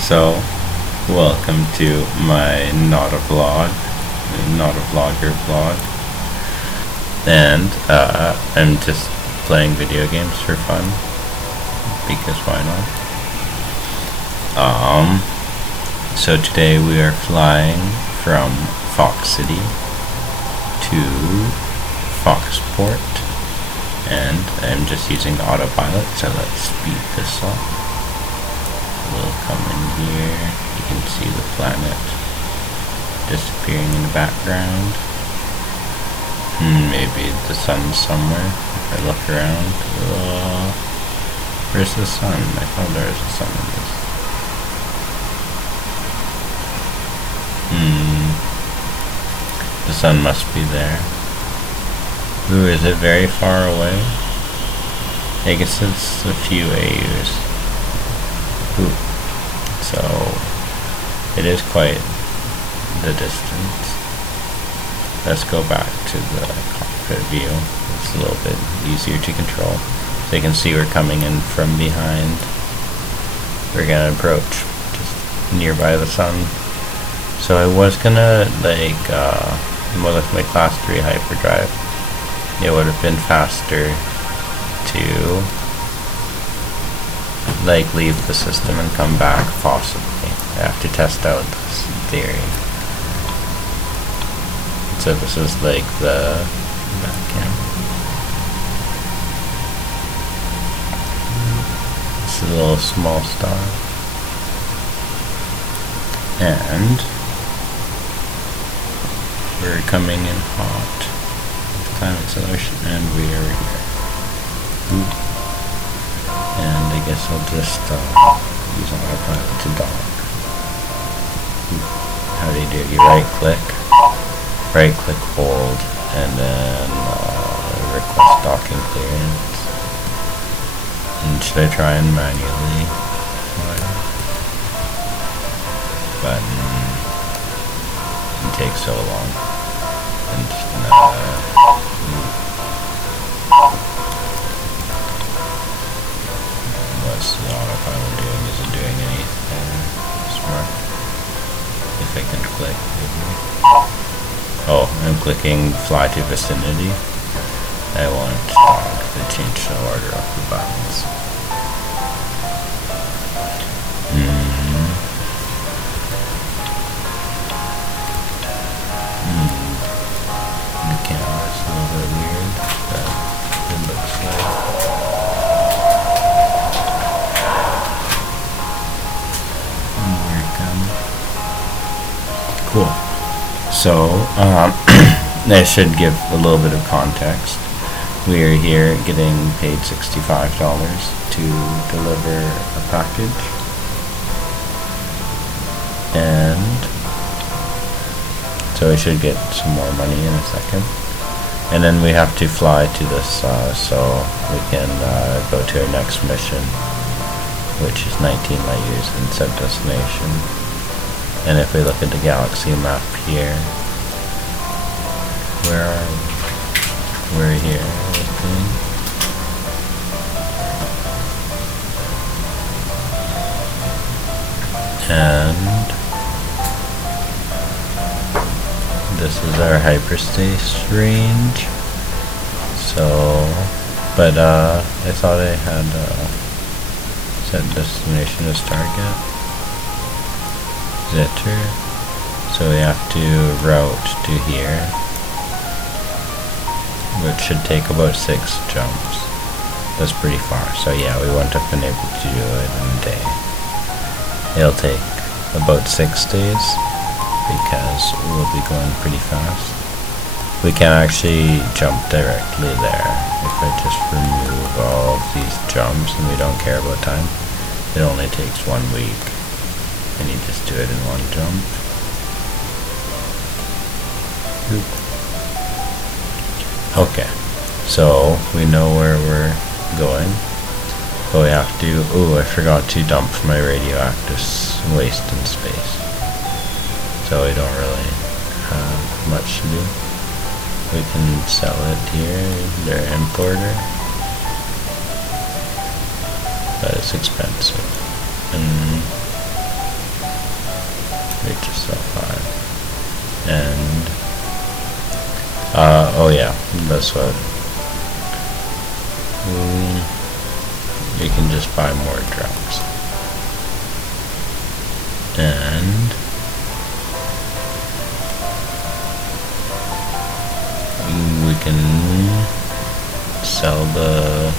So, welcome to my not a vlogger vlog. And I'm just playing video games for fun, because why not? So today we are flying from Fox City to Foxport, and I'm just using autopilot, so let's speed this up. We'll come in here. You can see the planet disappearing in the background. Maybe the sun's somewhere. If I look around, where's the sun? I thought there was a sun in this. The sun must be there. Ooh, is it very far away? I guess it's a few AUs. Ooh. So, it is quite the distance. Let's go back to the cockpit view. It's a little bit easier to control. So you can see we're coming in from behind. We're gonna approach just nearby the sun. So I was gonna with my class 3 hyperdrive, it would have been faster to leave the system and come back, possibly. I have to test out this theory. So this is the back camera. It's a little small star. And we're coming in hot with time acceleration, and we are here. And I guess I'll just use autopilot to dock. How do you do? You right click, hold, and then request docking clearance. And should I try and manually button? It takes so long. And what's the autopilot doing? Is it doing anything smart? If I can click, maybe. Oh, I'm clicking fly to vicinity. I want dog to change the order of the buttons. The camera's a little bit weird, but it looks like. Cool. So, I should give a little bit of context. We are here getting paid $65 to deliver a package. And so we should get some more money in a second. And then we have to fly to this, so we can go to our next mission, which is 19 light years in set destination. And if we look at the galaxy map here, where are we? We're here, I think. And this is our hyperspace range. So, but I thought I had set destination as target. Zitter. So we have to route to here, which should take about 6 jumps. That's pretty far. So yeah, we wouldn't have been able to do it in a day. It'll take about 6 days, because we'll be going pretty fast. We can actually jump directly there. If I just remove all of these jumps and we don't care about time, it only takes 1 week. And you just do it in 1 jump. Okay, so we know where we're going, but we have to, I forgot to dump my radioactive waste in space. So we don't really have much to do. We can sell it here, their importer, but it's expensive. And Oh yeah, that's what. You can just buy more drugs. And we can sell this.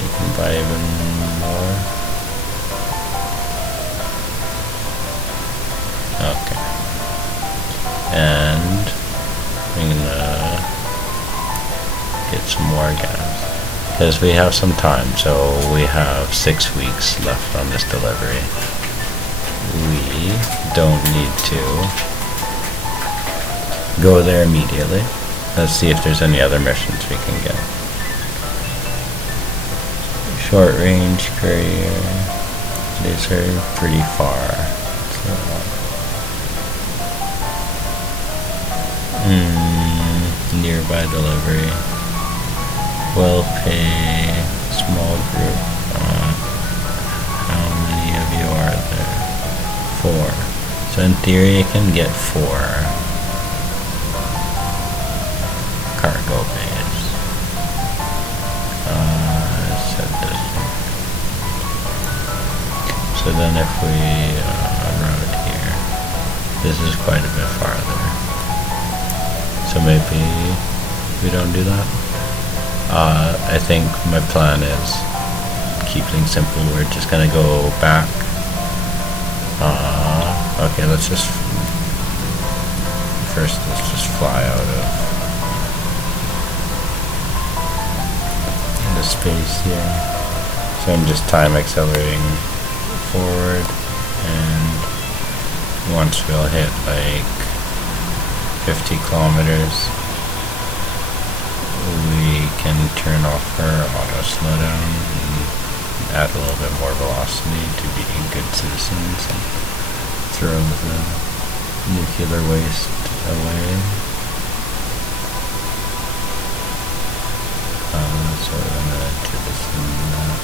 You can buy even more. Okay. And I'm gonna get some more gas. Because we have some time, so we have 6 weeks left on this delivery. We don't need to go there immediately. Let's see if there's any other missions we can get. Short range courier. These are pretty far. Nearby delivery. Well pay. Small group. How many of you are there? 4. So in theory you can get 4 cargo bays. Set this one. So then if we route here, this is quite a bit farther. So maybe we don't do that. I think my plan is keep things simple. We're just gonna go back. Okay, let's just fly out of the space here. So I'm just time accelerating forward, and once we'll hit like 50 kilometers, we can turn off our auto slowdown and add a little bit more velocity to being good citizens and throw the nuclear waste away. So we're gonna do this and that,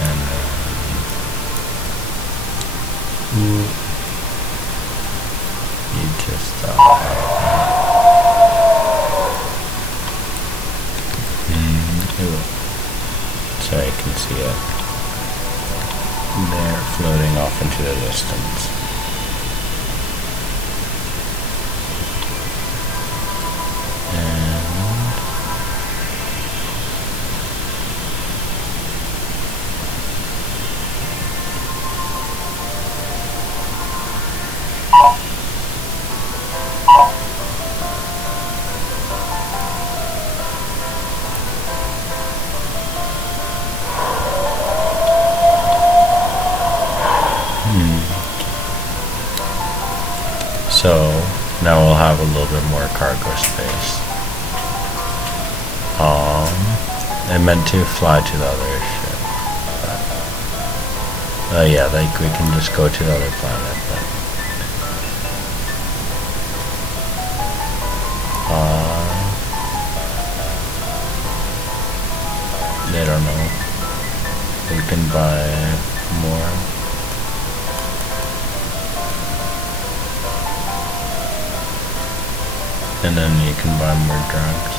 and you just stop. So I can see it there floating off into the distance. So now we'll have a little bit more cargo space. I meant to fly to the other ship. Yeah, like we can just go to the other planet. But, I don't know. We can buy more. And then you can buy more drugs.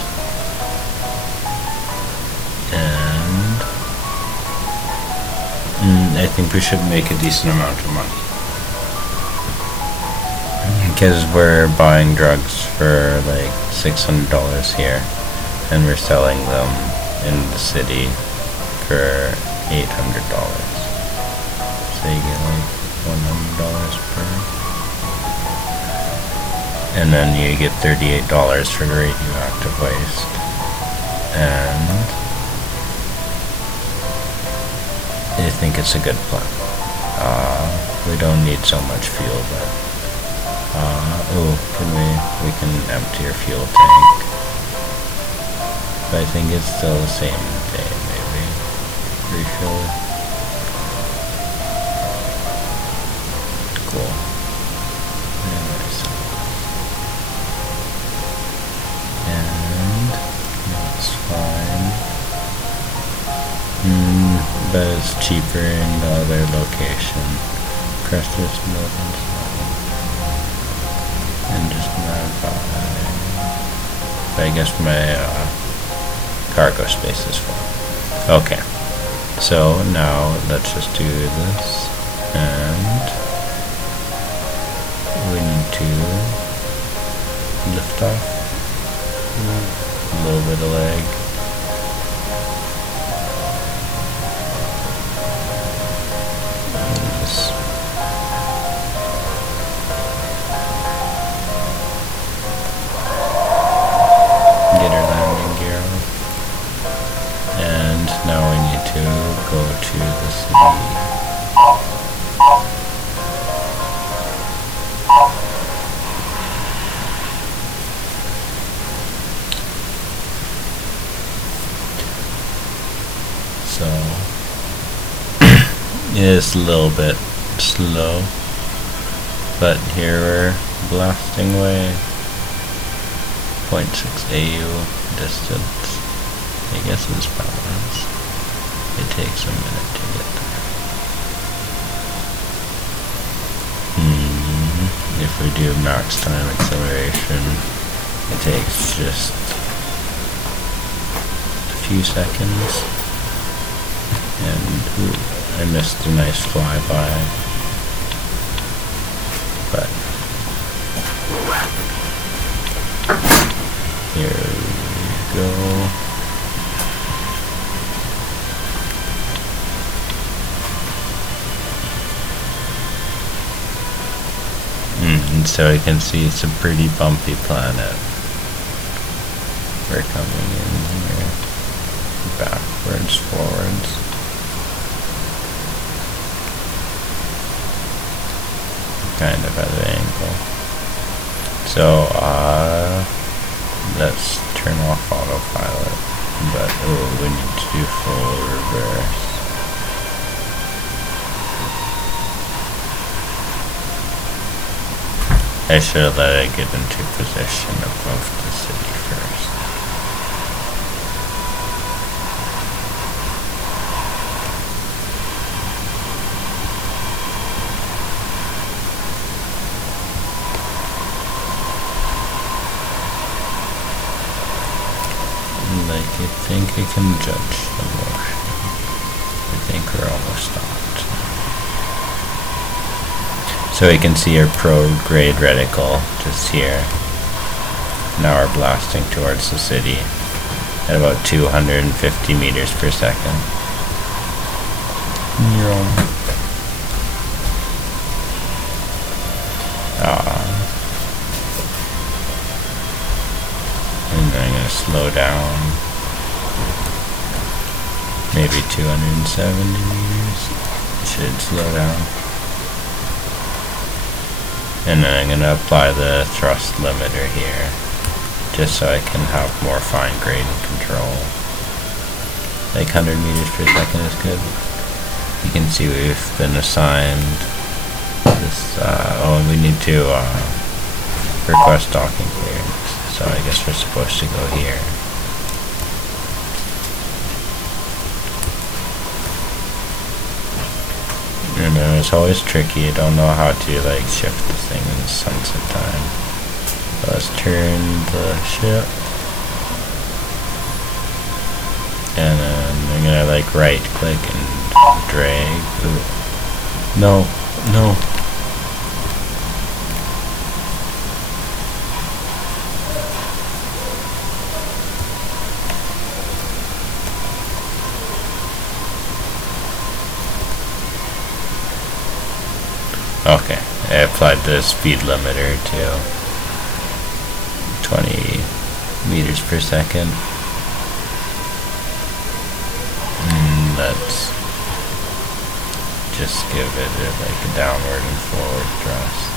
And I think we should make a decent amount of money. Because we're buying drugs for like $600 here, and we're selling them in the city for $800. So you get like $100 per. And then you get $38 for the radioactive waste. And I think it's a good plan. We don't need so much fuel, but we can empty your fuel tank. But I think it's still the same day, maybe. Refill it. Cool. But it's cheaper in the other location. Press this button. And just modify. I guess my cargo space is full. Okay. So now let's just do this, and we need to lift off a little bit of leg. Just get our landing gear on. And now we need to go to the city. So it's a little bit slow, but here we're blasting away. 0.6 AU distance. I guess it's balanced. It takes a minute to get there. If we do max time acceleration, it takes just a few seconds. And ooh, I missed a nice flyby. But here we go. And so you can see it's a pretty bumpy planet. We're coming in here, backwards, forwards. Kind of at an angle. So, let's turn off autopilot. But, we need to do full reverse. I should let it get into position above the city first. Like, I think I can judge the motion. I think we're almost stopped. So we can see our prograde reticle just here. Now we're blasting towards the city at about 250 meters per second. And then I'm going to slow down. Maybe 270 meters. Should slow down. And then I'm going to apply the thrust limiter here, just so I can have more fine grain control. Like 100 meters per second is good. You can see we've been assigned this, and we need to request docking clearance. So I guess we're supposed to go here. And it's always tricky. I don't know how to like shift the thing in the sunset time. So let's turn the ship, and then I'm gonna like right click and drag. Ooh. No. Okay, I applied the speed limiter to 20 meters per second. Let's just give it like a downward and forward thrust.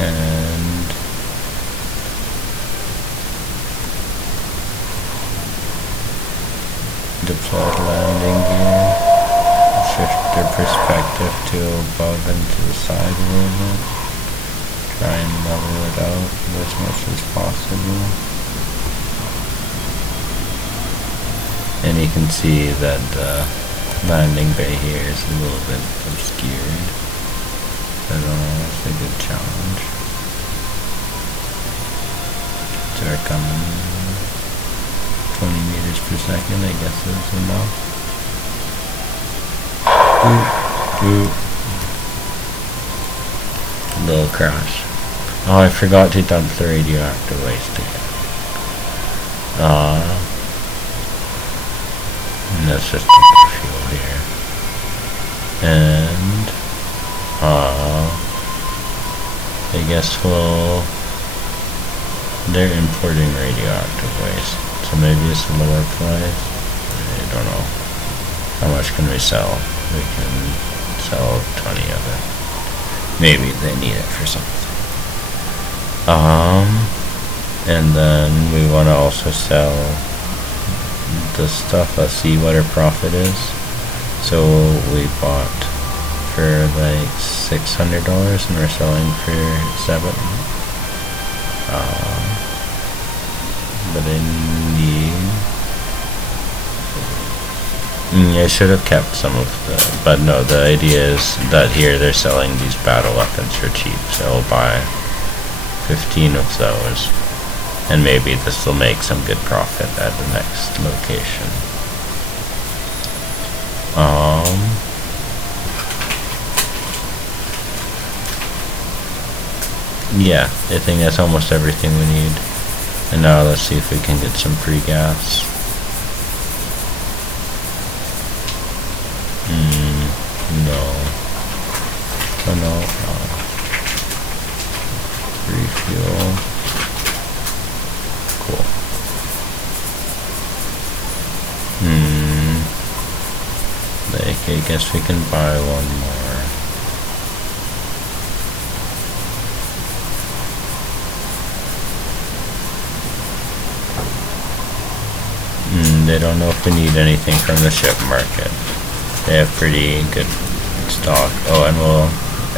And deploy landing gear, shift their perspective to above and to the side a little bit, try and level it out as much as possible. And you can see that the landing bay here is a little bit obscured. But it's a good challenge. So we're coming 20 meters per second, I guess is enough. Little crash. Oh, I forgot to dump the radioactive waste again. And let's just dump the fuel here. And I guess they're importing radioactive waste, so maybe it's a lower price. I don't know. How much can we sell? We can sell 20 of it. Maybe they need it for something. And then we want to also sell the stuff. Let's see what our profit is. So we bought for like $600 and we're selling for $7. But I need. I should have kept some of the. But no, the idea is that here they're selling these battle weapons for cheap, so I'll buy 15 of those. And maybe this will make some good profit at the next location. Yeah, I think that's almost everything we need. And now let's see if we can get some free gas. No. Oh no. Refuel. Cool. Like, I guess we can buy one more. They don't know if we need anything from the ship market. They have pretty good stock. Oh, and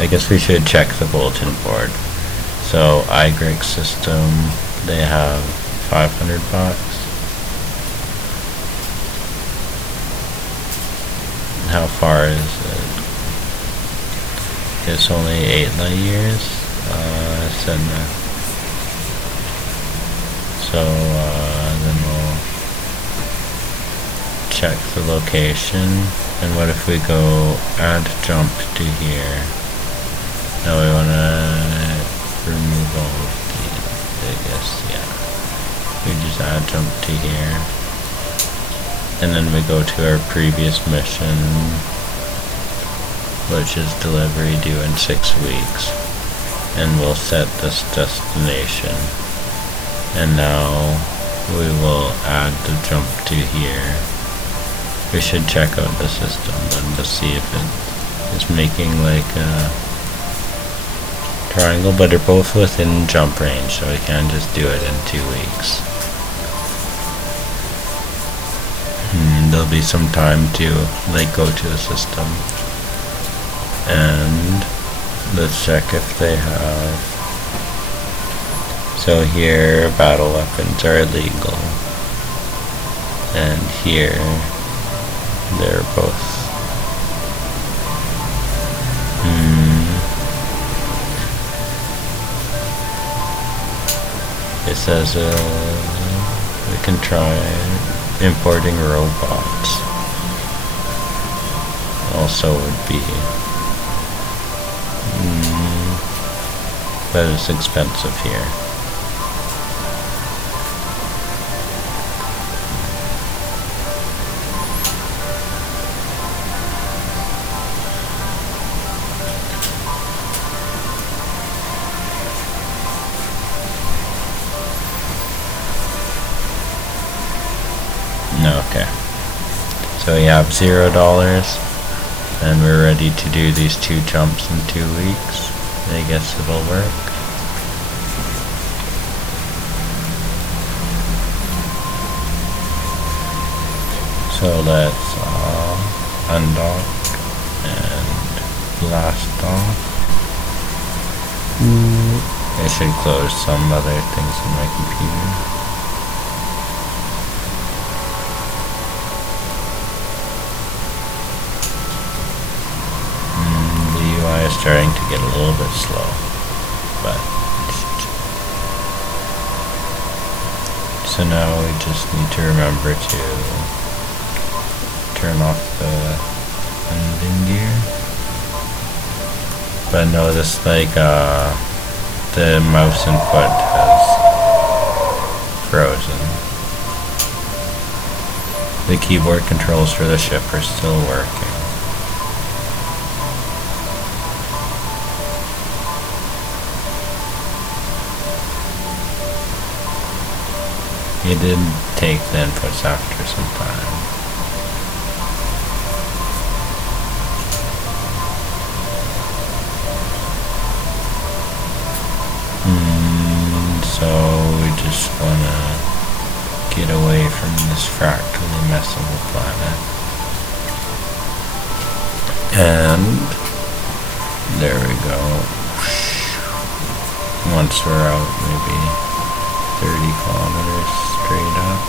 I guess we should check the bulletin board. So, iGreg system, they have $500. How far is it? It's only 8 light years. Said no. So, then we'll check the location. And what if we go add jump to here? Now we want to remove all of these, I guess, yeah. We just add jump to here. And then we go to our previous mission, which is delivery due in 6 weeks. And we'll set this destination. And now we will add the jump to here. We should check out the system and to see if it is making like a triangle, but they're both within jump range, so we can't just do it in 2 weeks. There'll be some time to like go to the system, and let's check if they have. So here battle weapons are illegal, and here they're both. It says we can try importing robots. Also would be, but it's expensive here. Okay, so we have $0 and we're ready to do these 2 jumps in 2 weeks. I guess it'll work. So let's undock and blast off. I should close some other things on my computer. is starting to get a little bit slow, but so now we just need to remember to turn off the landing gear. But notice like the mouse input has frozen. The keyboard controls for the ship are still working. It did take the inputs after some time. So we just want to get away from this fractally messable planet. And there we go. Once we're out, maybe 30 kilometers straight up.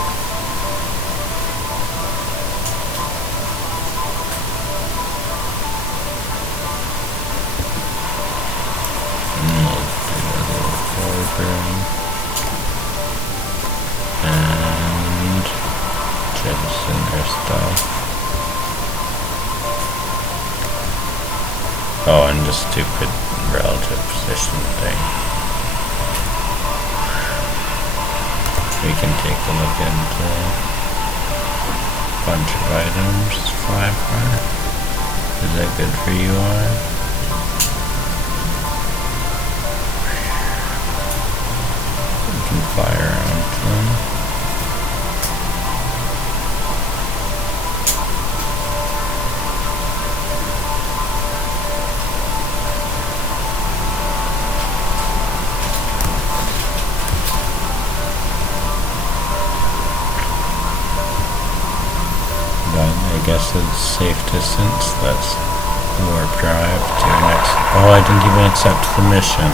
And we'll do a little foreground. And jettison our stuff. Oh, and the stupid relative position thing. We can take a look into a bunch of items to fly for. Is that good for UI? We can fly around them. I guess it's safe distance. Let's warp drive to next. Oh, I didn't even accept the mission.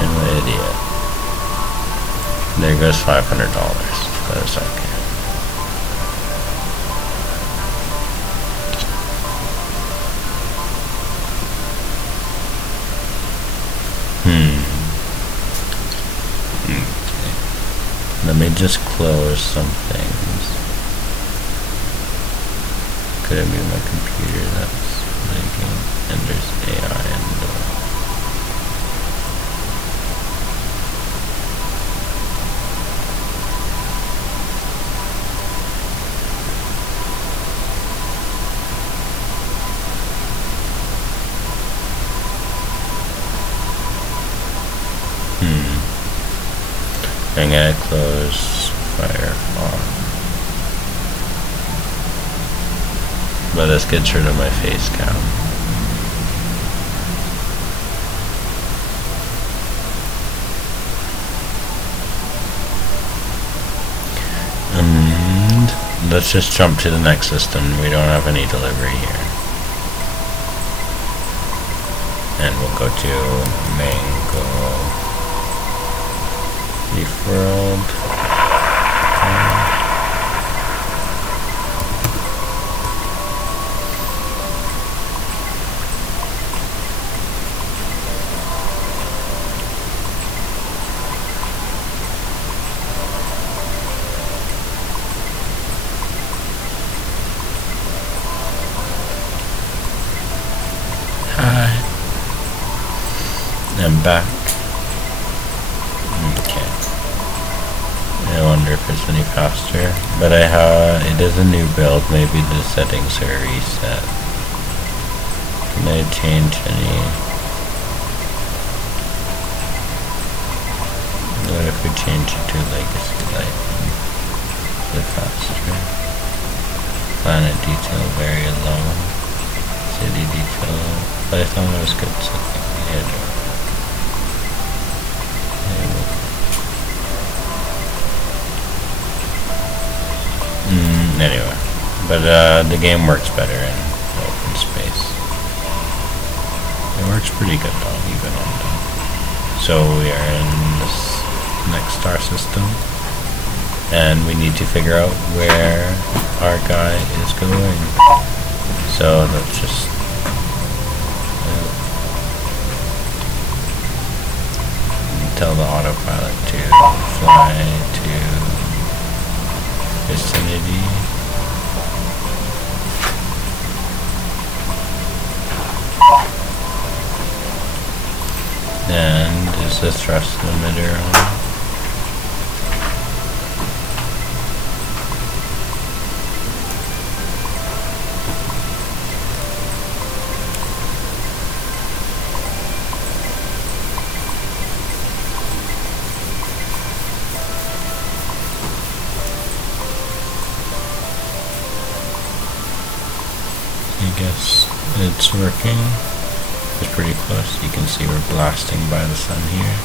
I'm an idiot. There goes $500. But it's okay. Okay. Let me just close some things. Could it be my computer that's lagging? And there's AI and I'm gonna close Firefox. But this gets rid of my face cam. And let's just jump to the next system. We don't have any delivery here. And we'll go to Mango Reef World. I'm back. Okay. I wonder if it's any faster. But it is a new build. Maybe the settings are reset. Can I change any? What if we change it to Legacy Lightning? Is it faster? Planet detail very low. City detail. But I thought it was good, so I think we had it. Anyway, but the game works better in open space. It works pretty good though, even on that. So we are in this next star system, and we need to figure out where our guy is going. So let's just tell the autopilot to fly to vicinity. And is the thrust limiter on? I guess it's working. It's pretty close. You can see we're blasting by the sun here.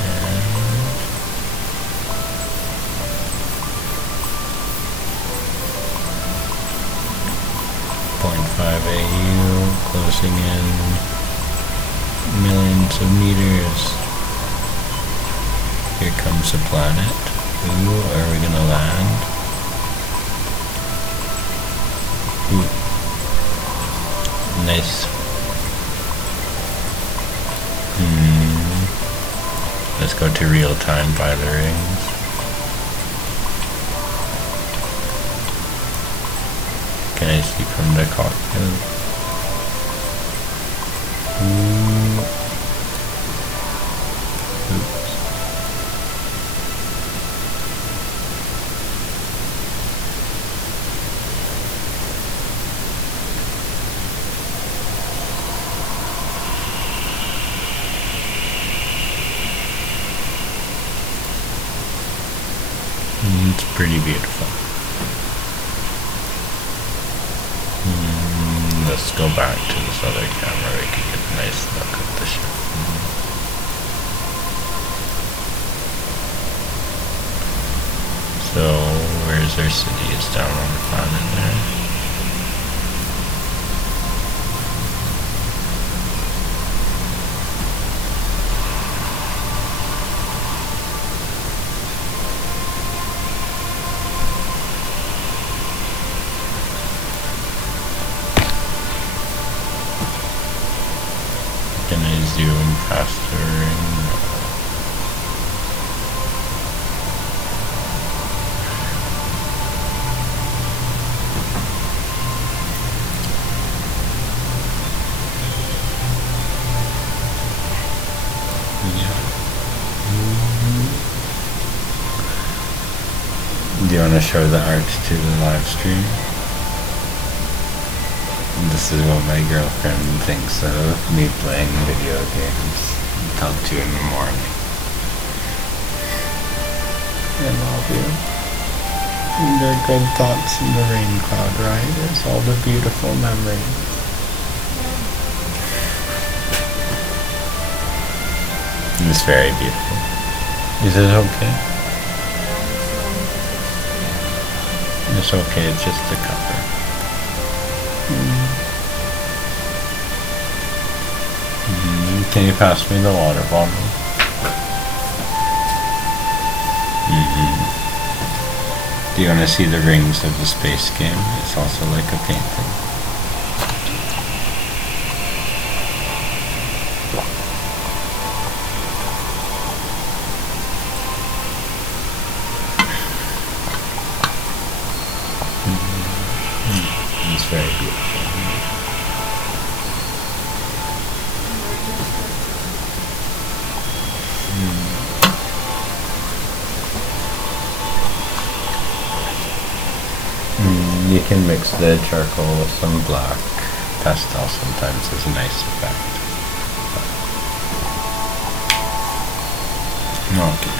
And 0.5 AU, closing in millions of meters. Here comes the planet. Ooh, are we gonna land? Ooh. Nice. Let's go to real time by the rings. Can I see from the cockpit? Ooh. Oops. It's pretty beautiful. Let's go back to this other camera. We can get a nice look at the ship. So, where's our city? It's down on the planet there. Can I zoom past the ring? Yeah. Do you want to show the art to the live stream? This is what my girlfriend thinks of me playing video games until 2 in the morning. I love you. They're good thoughts in the rain cloud, right? There's all the beautiful memories. It's very beautiful. Is it okay? It's okay, it's just the cover. Can you pass me the water bottle? Do you want to see the rings of the space game? It's also like a painting. It's very beautiful. You can mix the charcoal with some black pastel sometimes as a nice effect. Okay.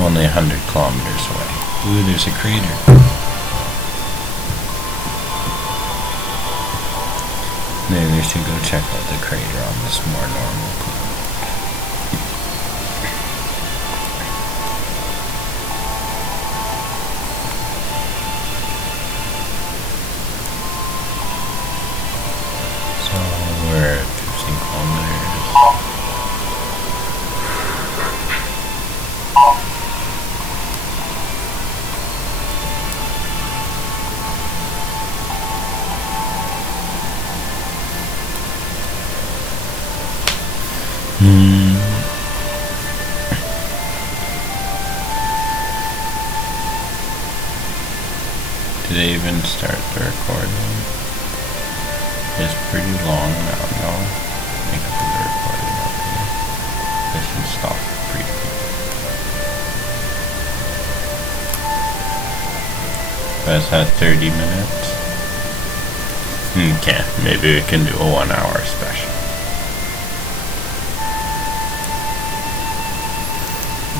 Only 100 kilometers away. Ooh, there's a crater. Maybe we should go check out the crater on this more normal planet. So we're at 15 kilometers. Did they even start the recording? It's pretty long now. No, make up the recording up here. This should stop briefly. That's at 30 minutes. Okay, maybe we can do a 1 hour special.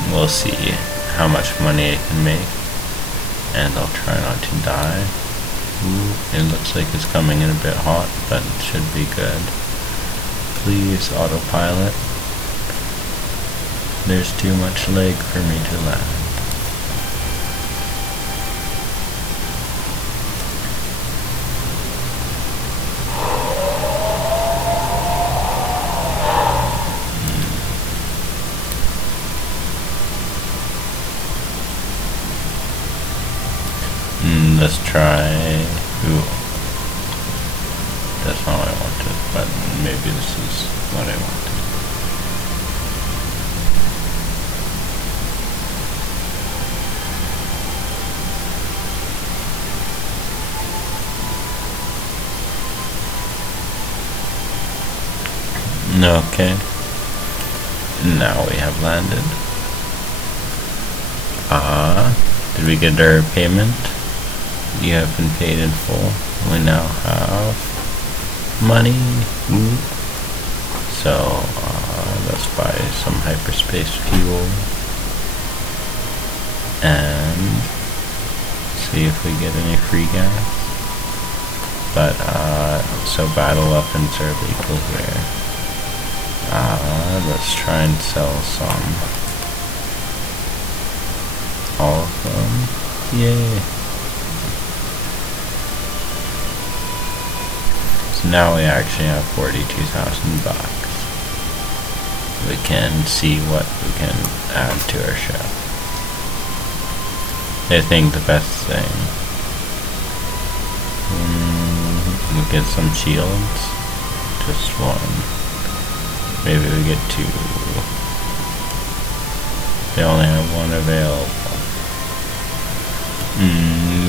We'll see how much money I can make, and I'll try not to die. Ooh, it looks like it's coming in a bit hot, but it should be good. Please, autopilot. There's too much leg for me to land. Let's try. Ooh. That's not what I wanted, but maybe this is what I wanted. Okay. Now we have landed. Did we get our payment? You have been paid in full. We now have money. Ooh. So let's buy some hyperspace fuel and see if we get any free gas. But so battle weapons are legal here. Let's try and sell some. All of them. Yay. So now we actually have 42,000 bucks. We can see what we can add to our ship. I think the best thing, we get some shields, just one. Maybe we get two. They only have one available.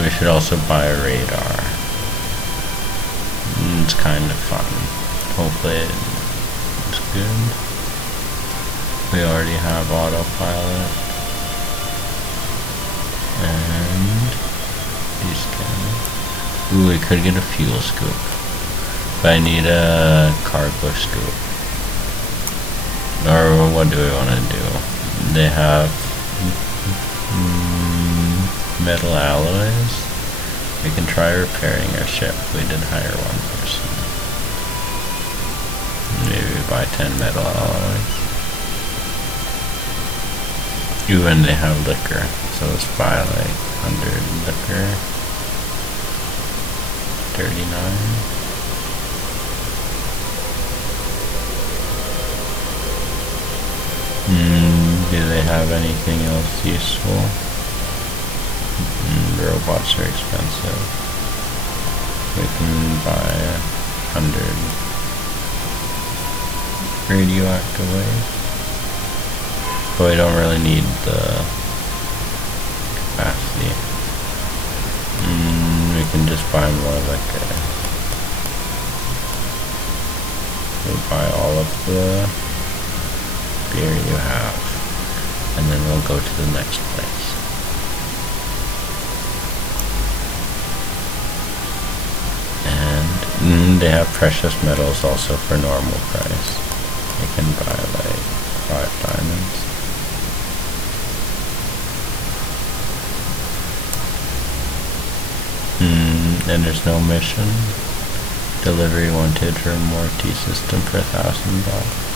We should also buy a radar. It's kind of fun. Hopefully it's good. We already have autopilot. And these guys. Ooh, we could get a fuel scoop. But I need a cargo scoop. Or what do we want to do? They have metal alloys. We can try repairing our ship. We did hire one person. Maybe we buy 10 metal alloys. Ooh, and they have liquor. So let's buy like 100 liquor. 39. Do they have anything else useful? Robots are expensive. We can buy 100 radioactive waste. But we don't really need the capacity. We can just buy more liquor. We buy all of the beer you have, and then we'll go to the next place. And they have precious metals also for normal price. You can buy like 5 diamonds. And there's no mission. Delivery wanted for Morty system for 1,000 bucks.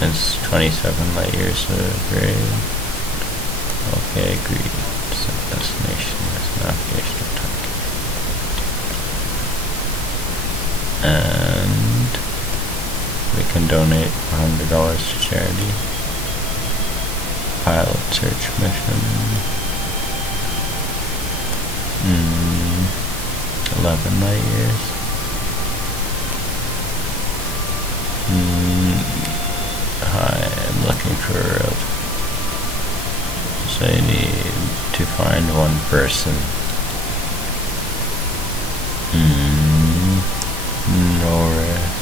It's 27 light years of grade. Okay, agreed. Set destination as navigational target. And we can donate $100 to charity. Pilot search mission. 11 light years. world. So I need to find one person. Norris.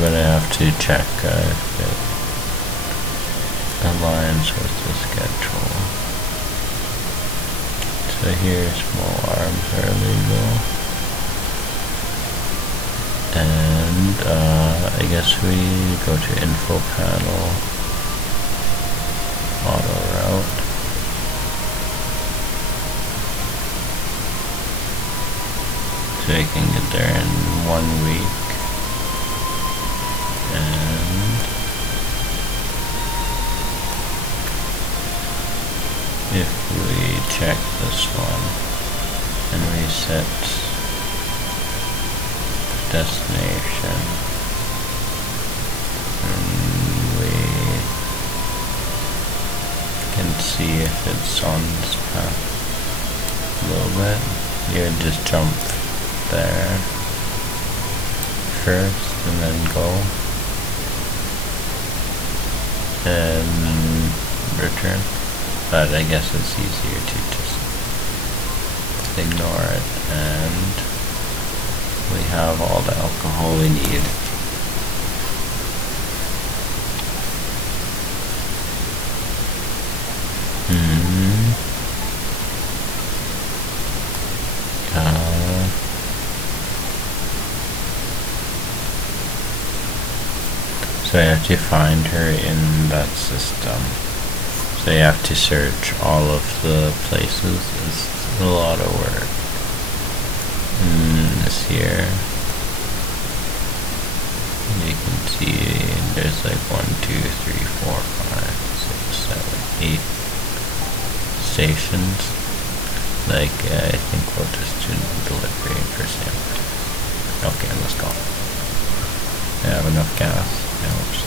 But I have to check if it aligns with the schedule. So here, small arms are illegal. And I guess we go to info panel, auto route. So I can get there in 1 week. And if we check this one and we set destination, and we can see if it's on this path a little bit. You would just jump there first and then go and return, but I guess it's easier to just ignore it, and we have all the alcohol we need. So I have to find her in that system. So you have to search all of the places. It's a lot of work. This here, you can see there's like 1, 2, 3, 4, 5, 6, 7, 8 stations. Like I think we'll just do delivery for Stanford. Okay, let's go. I have enough gas. I hope so.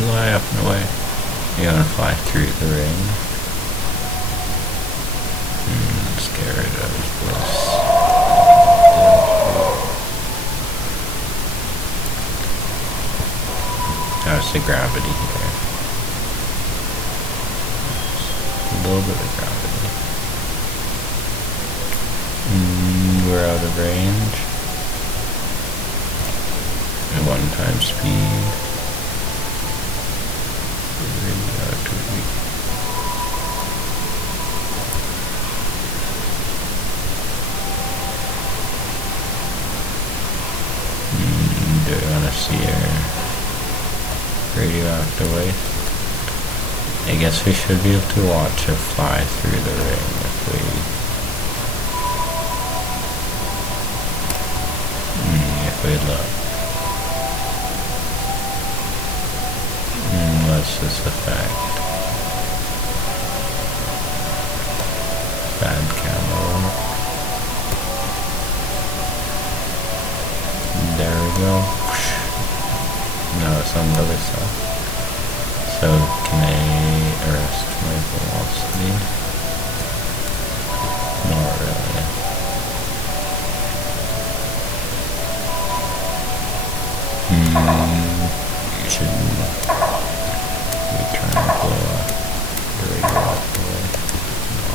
Fly up and away. You want to fly through the ring? Let's get rid of this. How's the gravity here? A little bit of gravity. We're out of range. 1 times speed. Do we want to see our radioactive waste? I guess we should be able to watch it fly through the ring if we look. What's this effect? Bad camera. There we go. No, it's on the other side. So can I arrest my velocity? Not really. You should we try and blow up the radio out the way? No.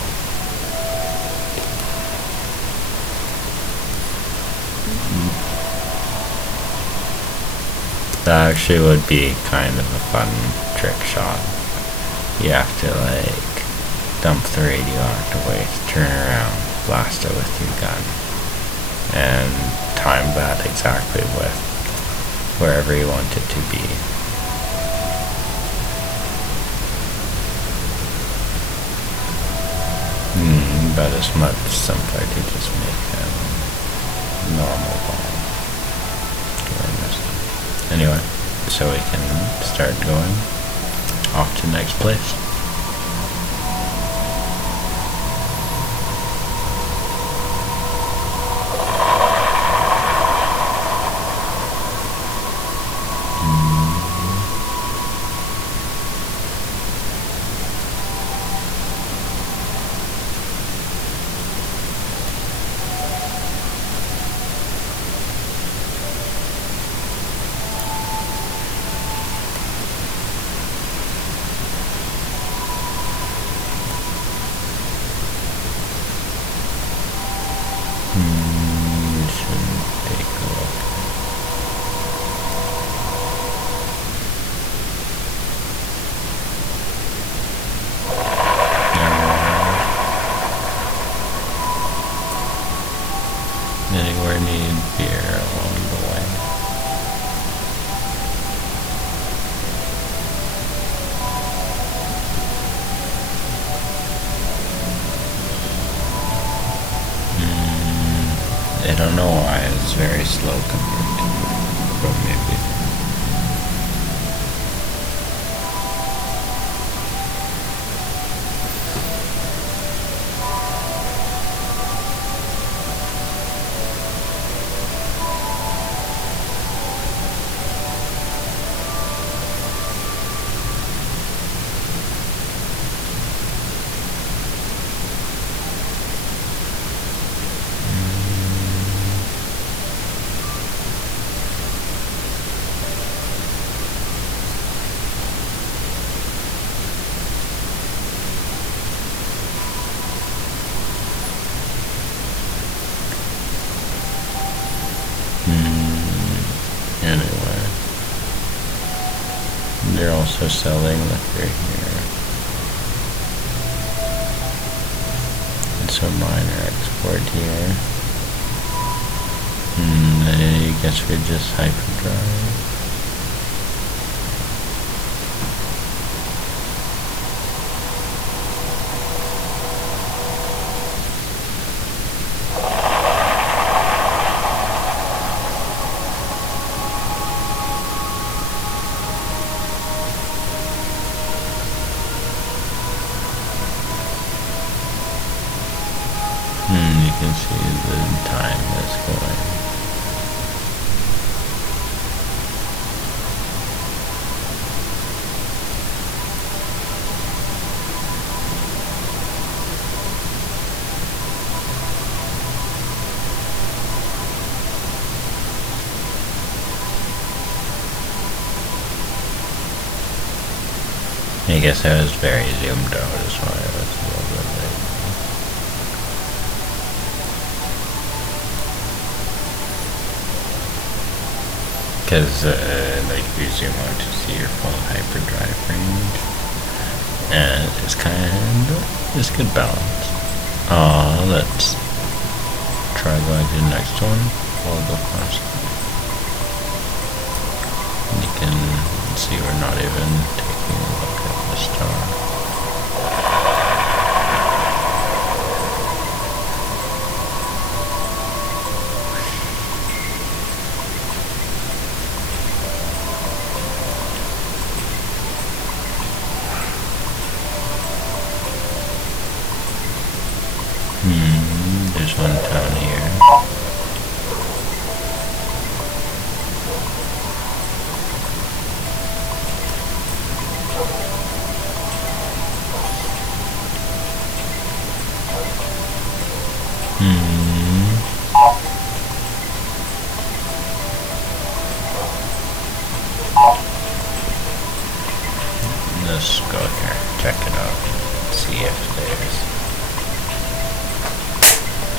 That actually would be kind of a fun trick shot. You have to like dump the radioactive waste, turn around, blast it with your gun, and time that exactly with wherever you want it to be. But it's much simpler to just make a normal bomb. Anyway, so we can start going off to the next place. I don't know why it's very slow compared to, but maybe. Anyway, they're also selling liquor here. It's a minor export here. I guess we just hyperdrive. You can see the time that's going. I guess I was very zoomed out, that's why I was a little bit late. Because, like, you zoom out to see your full hyperdrive range. And it's it's good balance. Let's try going to the next one. We'll go past. You can see we're not even taking a look at the star. There's one down here. Let's go here, check it out, see if there's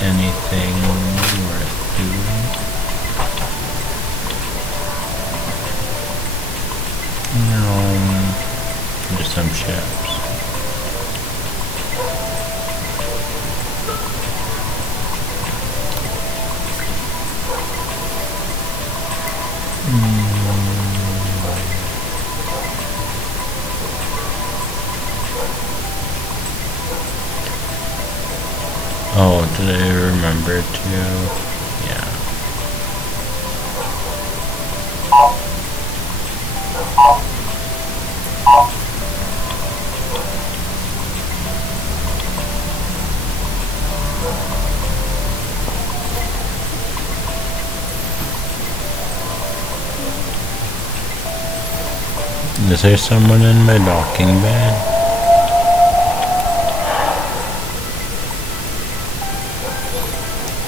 anything worth doing. No, there's some ships. Oh, did I remember to? Yeah. Is there someone in my docking bay?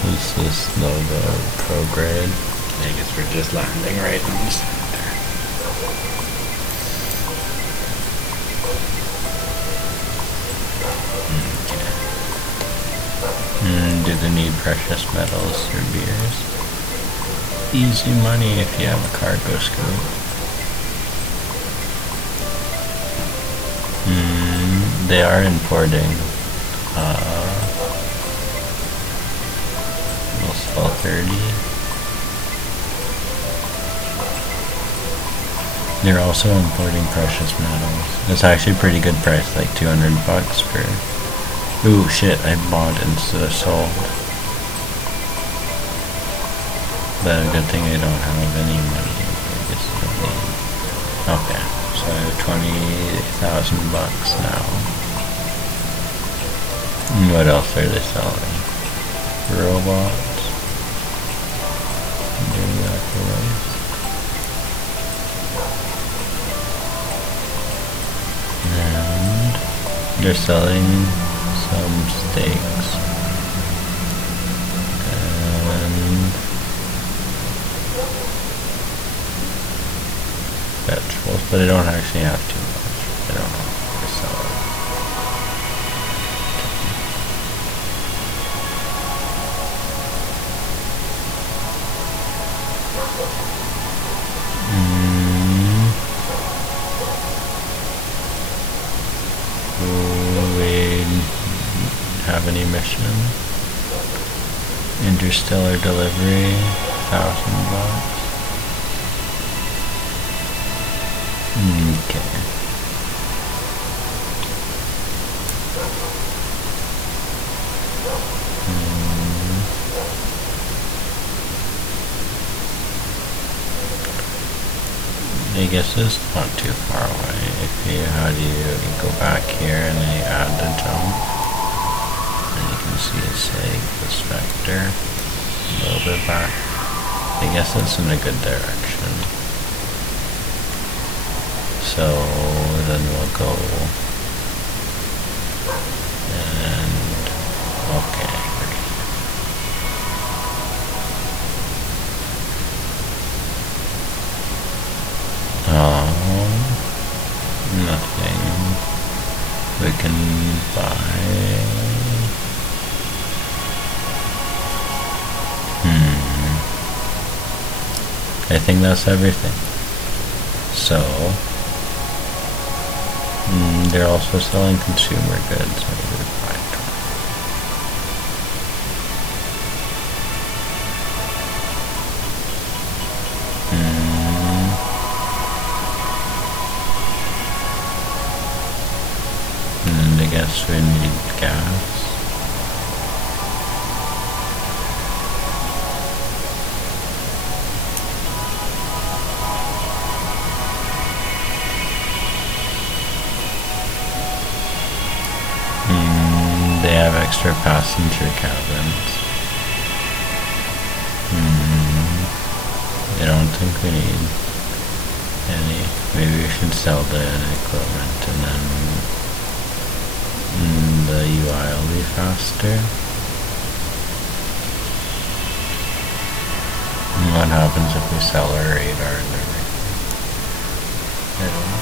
Is this Nova prograde? I guess we're just landing right in the center. Okay. Do they need precious metals or beers? Easy money if you have a cargo scoop. They are importing. We'll spell 30. They're also importing precious metals. It's actually a pretty good price, like 200 bucks for. Ooh, shit! I bought instead of sold. But a good thing I don't have any money. I guess I don't need. Okay, so I have 20,000 bucks now. And what else are they selling? Robots. Doing that for us. And they're selling some steaks. And vegetables, but I don't actually have too much. I don't know if I sell it. Do we have any mission? Interstellar delivery, $1,000. Okay. I guess it's not too far away. How do you go back here and then you add the jump? And you can see it say this vector a little bit back. I guess it's in a good direction. So then we'll go and okay. Nothing we can buy. I think that's everything. So they're also selling consumer goods. Maybe we buy and I guess we need gas. They have extra passenger cabins. I don't think we need any. Maybe we should sell the equipment and then the UI will be faster. And what happens if we sell our radar and everything? I don't know.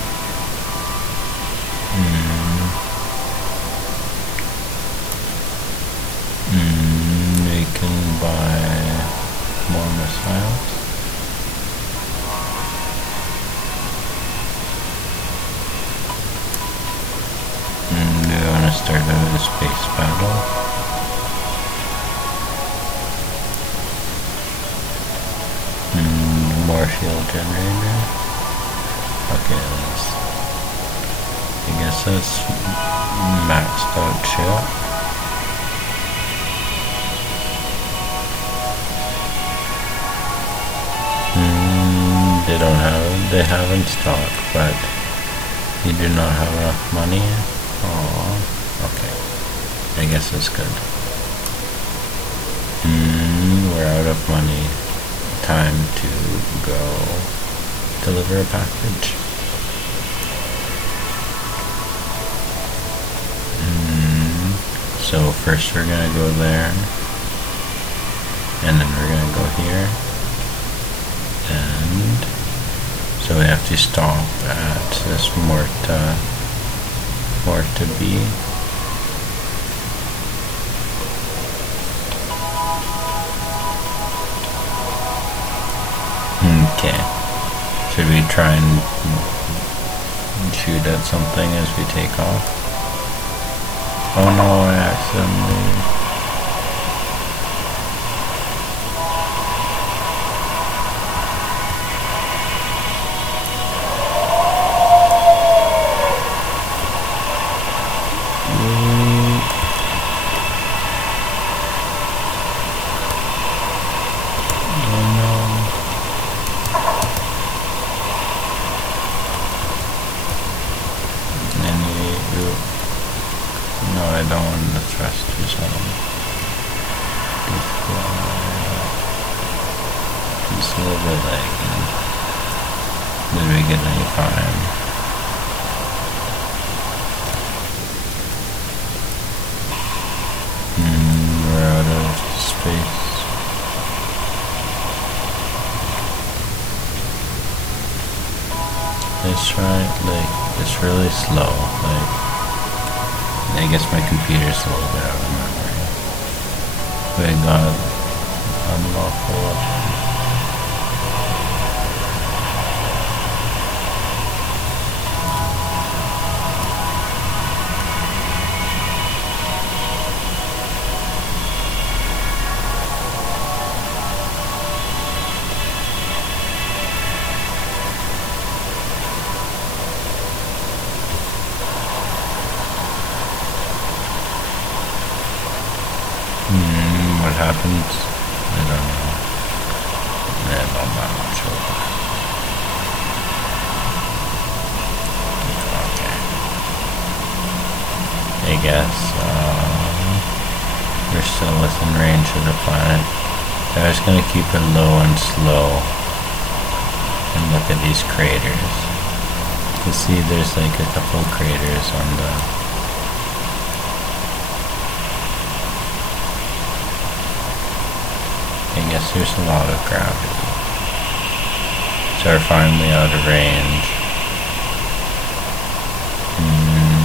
We can buy more missiles. Do we want to start a space battle? More fuel generator. Okay, I guess that's maxed out ship. They don't have, they have in stock, but you do not have enough money. Oh, okay. I guess it's good. We're out of money. Time to go deliver a package. So first we're gonna go there, and then we're gonna go here. And so we have to stop at this Morta B. Okay. Should we try and shoot at something as we take off? Oh no, I accidentally... Oh no. No, I don't want the thrusters on. Just a little bit lagging. Did we get any time? We're out of space. Let's try it, like, it's really slow, like, I guess my computer's a little bit out of memory. We got unlawful weapon. What happens? I don't know. I'm not sure. Okay. I guess we're still within range of the planet. I was gonna keep it low and slow and look at these craters. You can see there's like a couple craters on the I guess there's a lot of gravity. So we're finally out of range.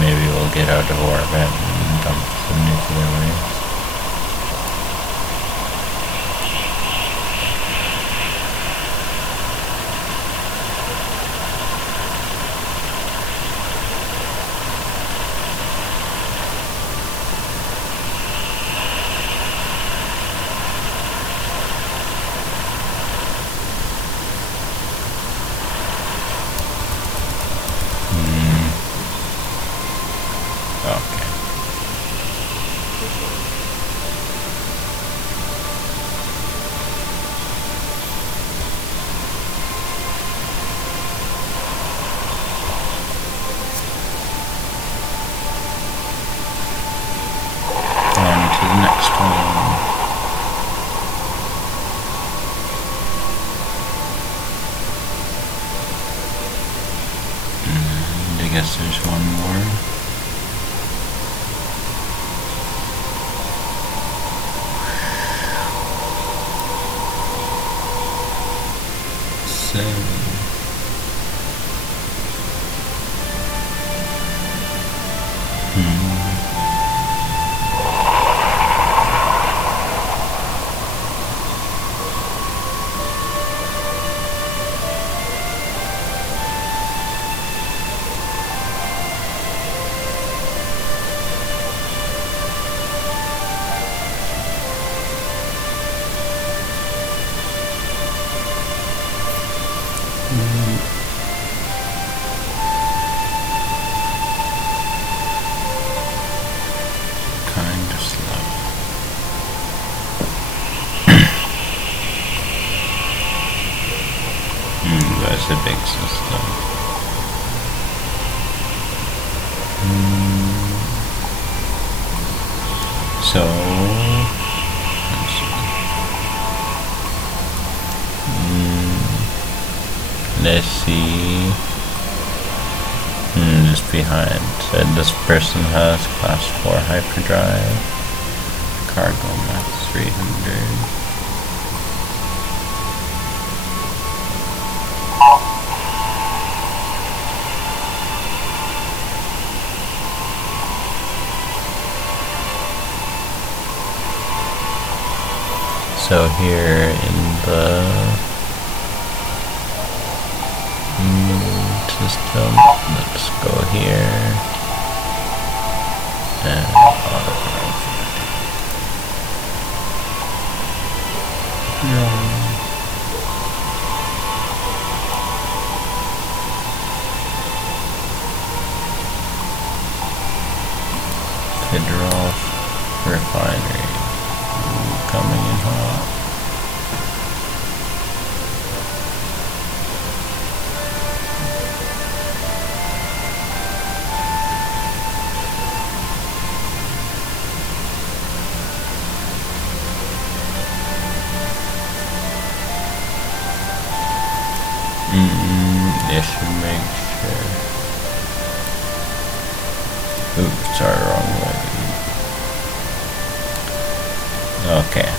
Maybe we'll get out of orbit and dump some nuclear waste. Okay. On to the next one. And I guess there's one more. Kind of slow. That's a big system. So let's see. Let's see. Just behind. Said this person has class 4 hyperdrive. Cargo max 300. So here in the system, let's go here and Federal Refinery. Coming in hot. I should make sure. Oops, sorry, wrong way. Okay.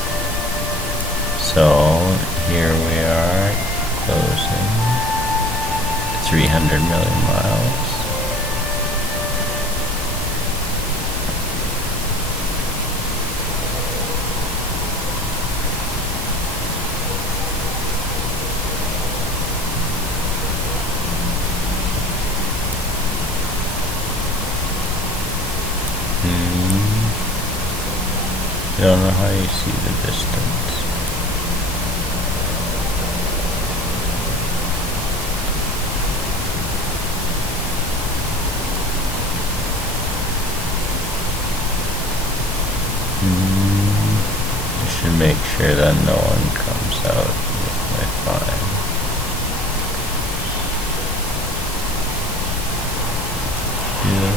So here we are closing 300 million miles. I don't know how you see the distance. I should make sure that no one comes out with my fine. Yeah.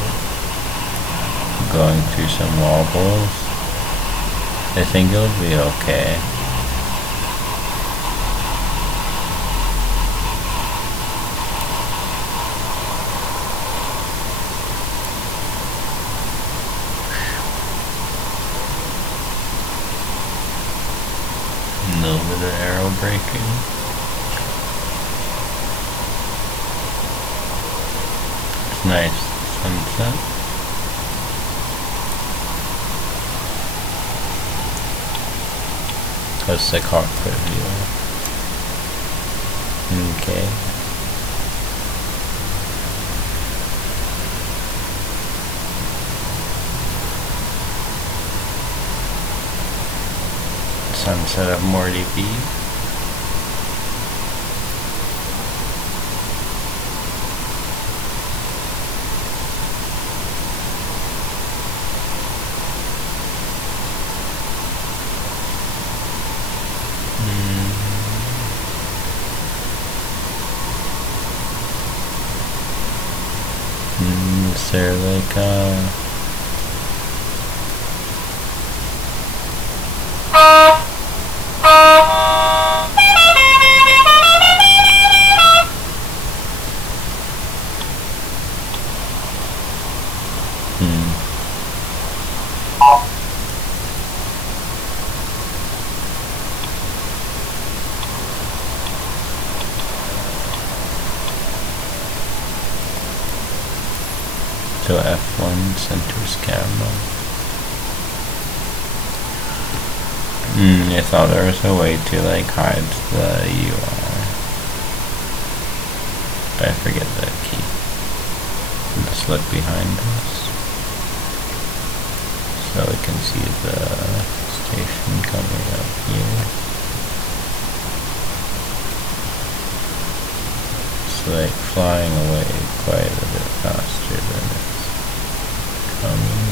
Going through some wobbles. I think it'll be okay. A little bit of aero braking. It's nice sunset. That's the cockpit view. Okay. Sunset of Morty B. Is there like so F1 centers camera. I thought there was a way to like hide the UI, but I forget the key. Just look behind us, so we can see the station coming up here. It's like flying away quite a bit faster than it's coming.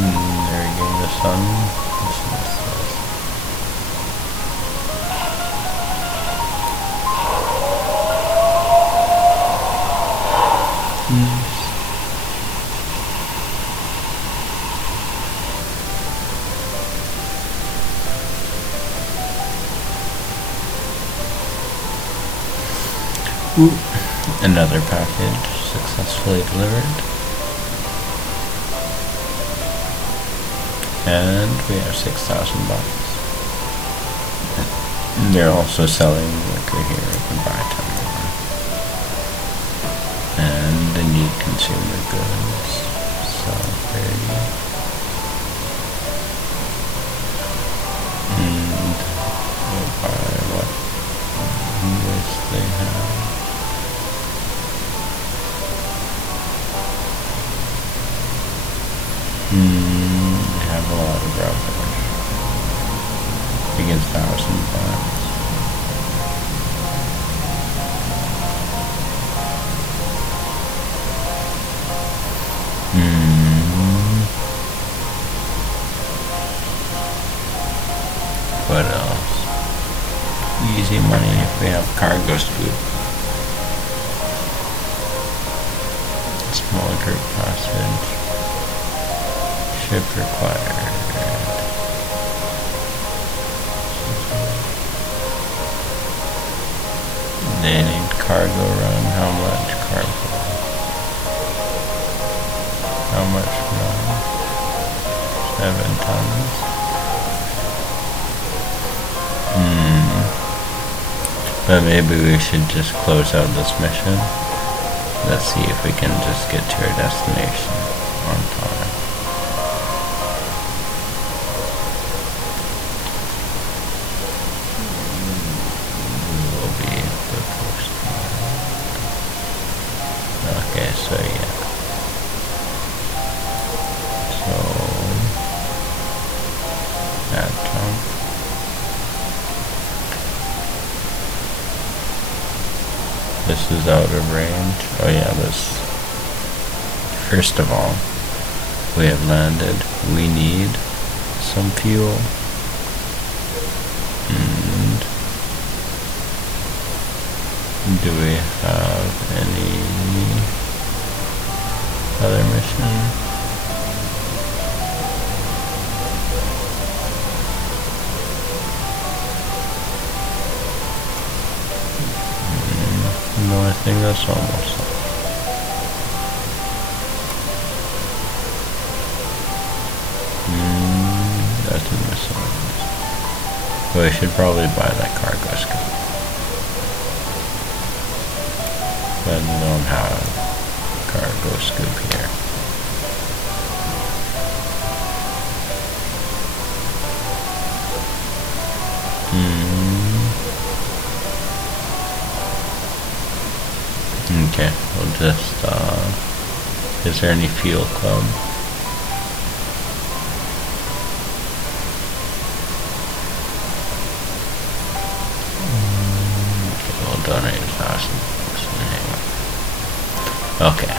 There we go, the sun. Ooh, another package successfully delivered. And we have 6,000 bucks. They're also selling liquor here. You can buy 10 more. And they need consumer goods. So there you go. And we'll buy what list they have. They have a lot of rubber. 8,000 bucks. What else? Easy money if we have cargo scoop. Small group hostage. Ship required. They need cargo run. How much cargo? How much run? 7 tons. But maybe we should just close out this mission. Let's see if we can just get to our destination on time. We'll be the first one. Okay, so yeah. So that jump. This is out of range. Oh yeah, this. First of all, we have landed. We need some fuel. And do we have any other mission? No, I think that's almost all. That's a miscellaneous. But we should probably buy that cargo scoop. But we don't have cargo scoop here. Okay, we'll just, is there any fuel club? Okay, we'll donate 1,000 bucks. Okay.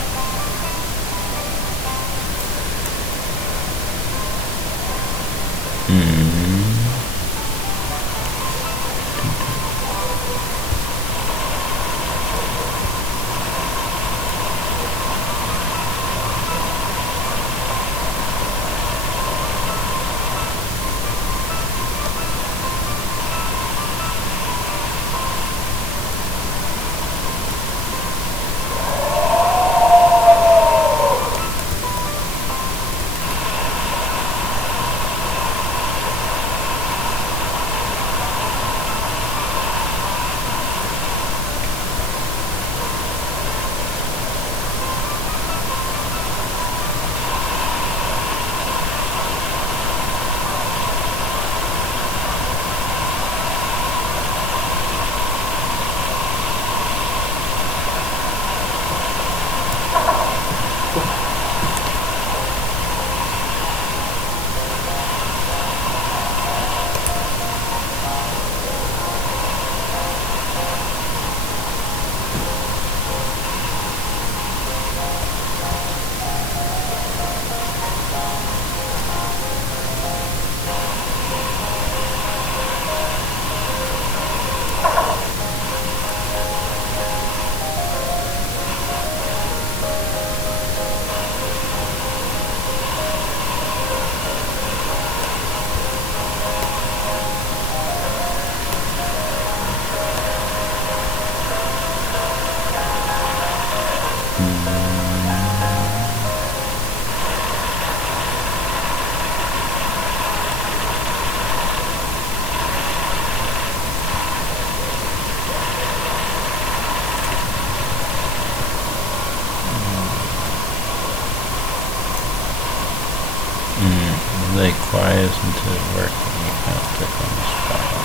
Like, why isn't it working? You can't click on this file.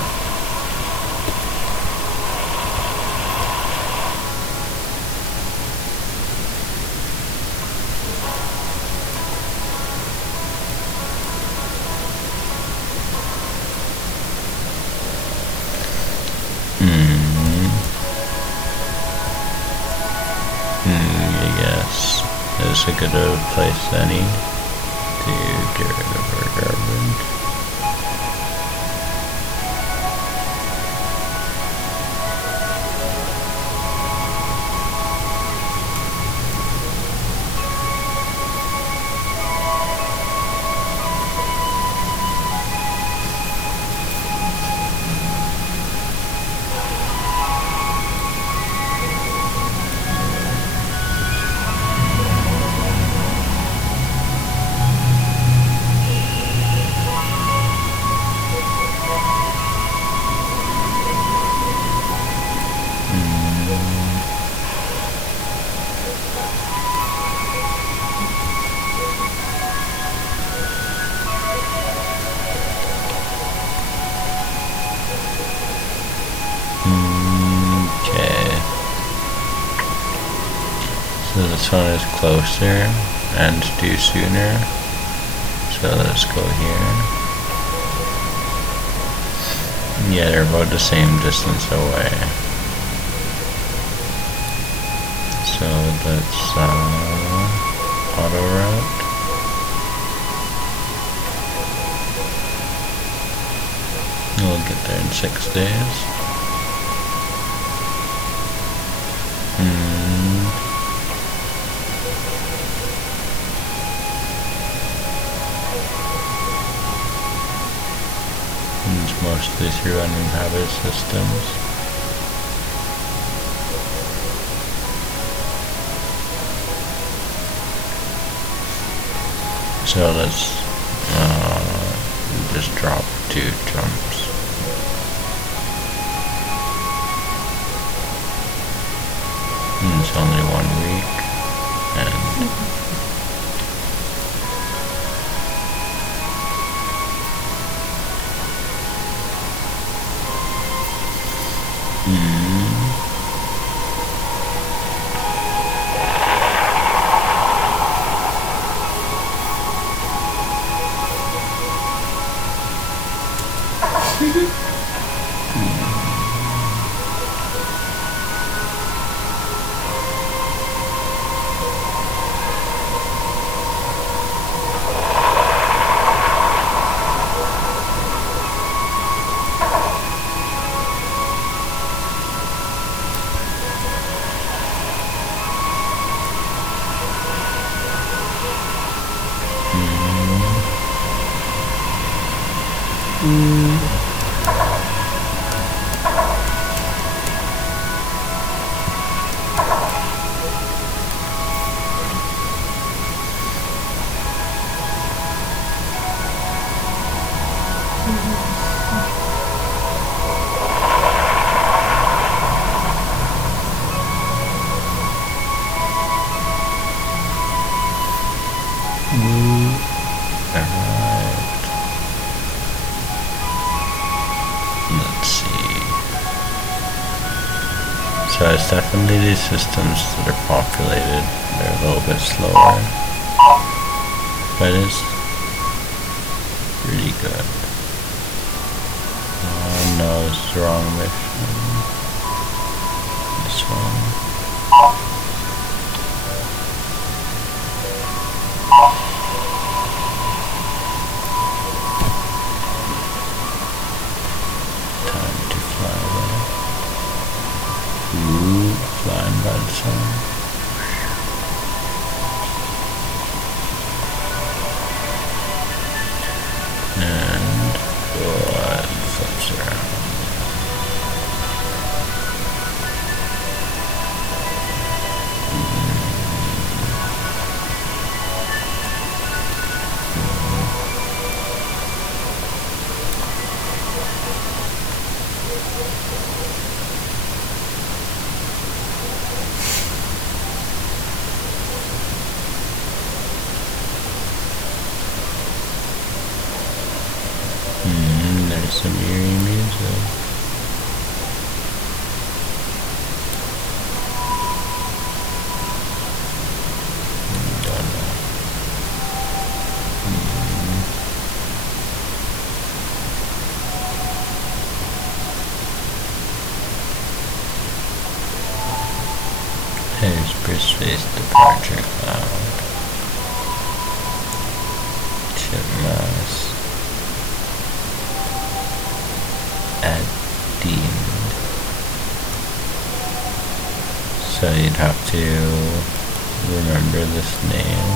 as good a place as any to get rid of our garbage. Okay. So this one is closer and due sooner. So let's go here. Yeah, they're about the same distance away. So let's auto route. We'll get there in 6 days. It's mostly through uninhabited systems. So let's just drop 2 jumps. And it's only 1 week, and let's see. So it's definitely these systems that are populated. They're a little bit slower, but it's pretty good. Oh no, it's the wrong mission. This one. Flying by the sun. And it flips around. There's some eerie music. Don't know. There's Brisbane's departure cloud. So you'd have to remember this name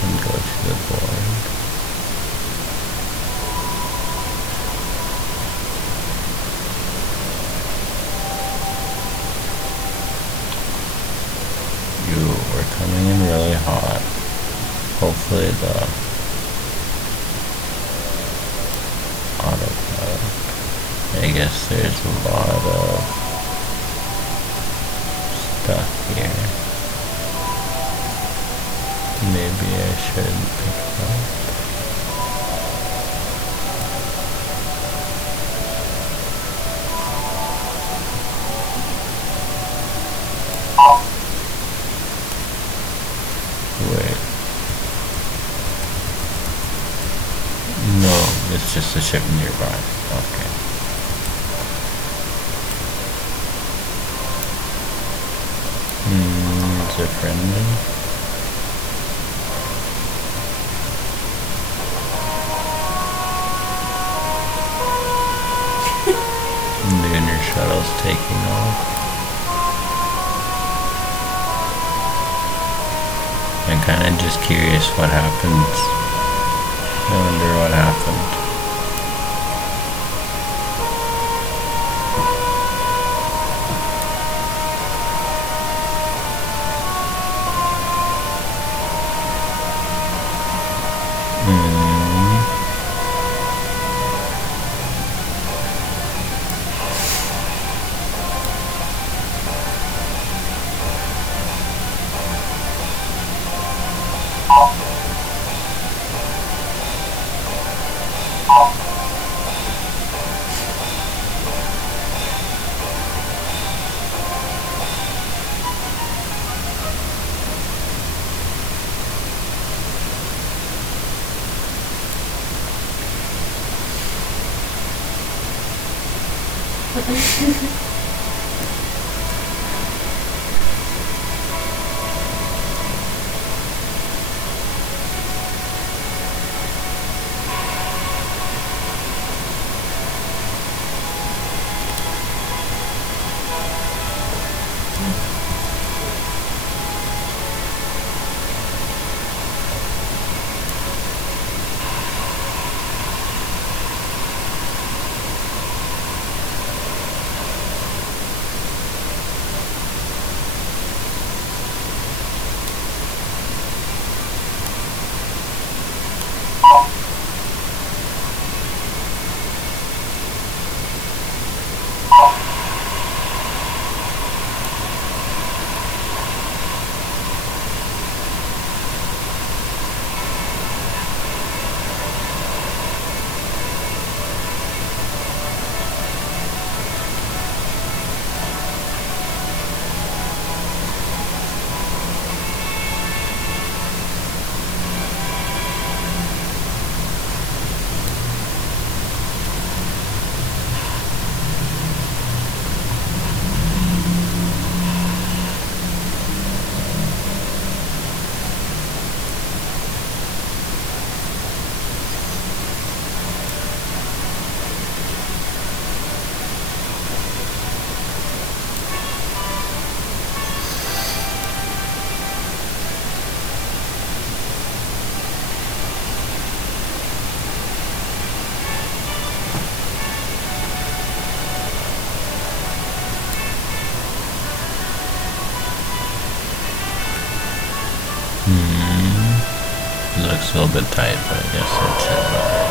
and go to the board. We're coming in really hot. Hopefully the autopilot. I guess there's a lot of stuff here. Maybe I should pick it up. Wait. No, it's just a ship nearby. Okay. Is it friendly? Lunar shuttle's taking off. I'm kind of just curious what happens. I wonder what happened. Looks a little bit tight, but I guess it should work.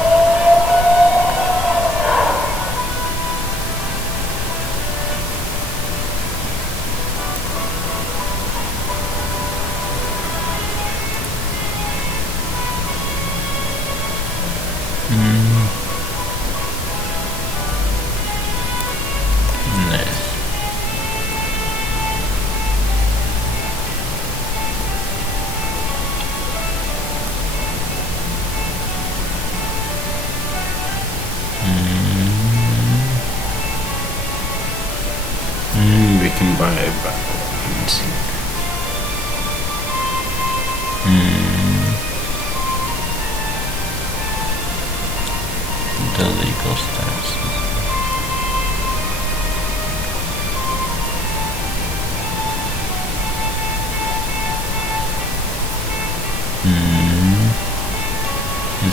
Nice.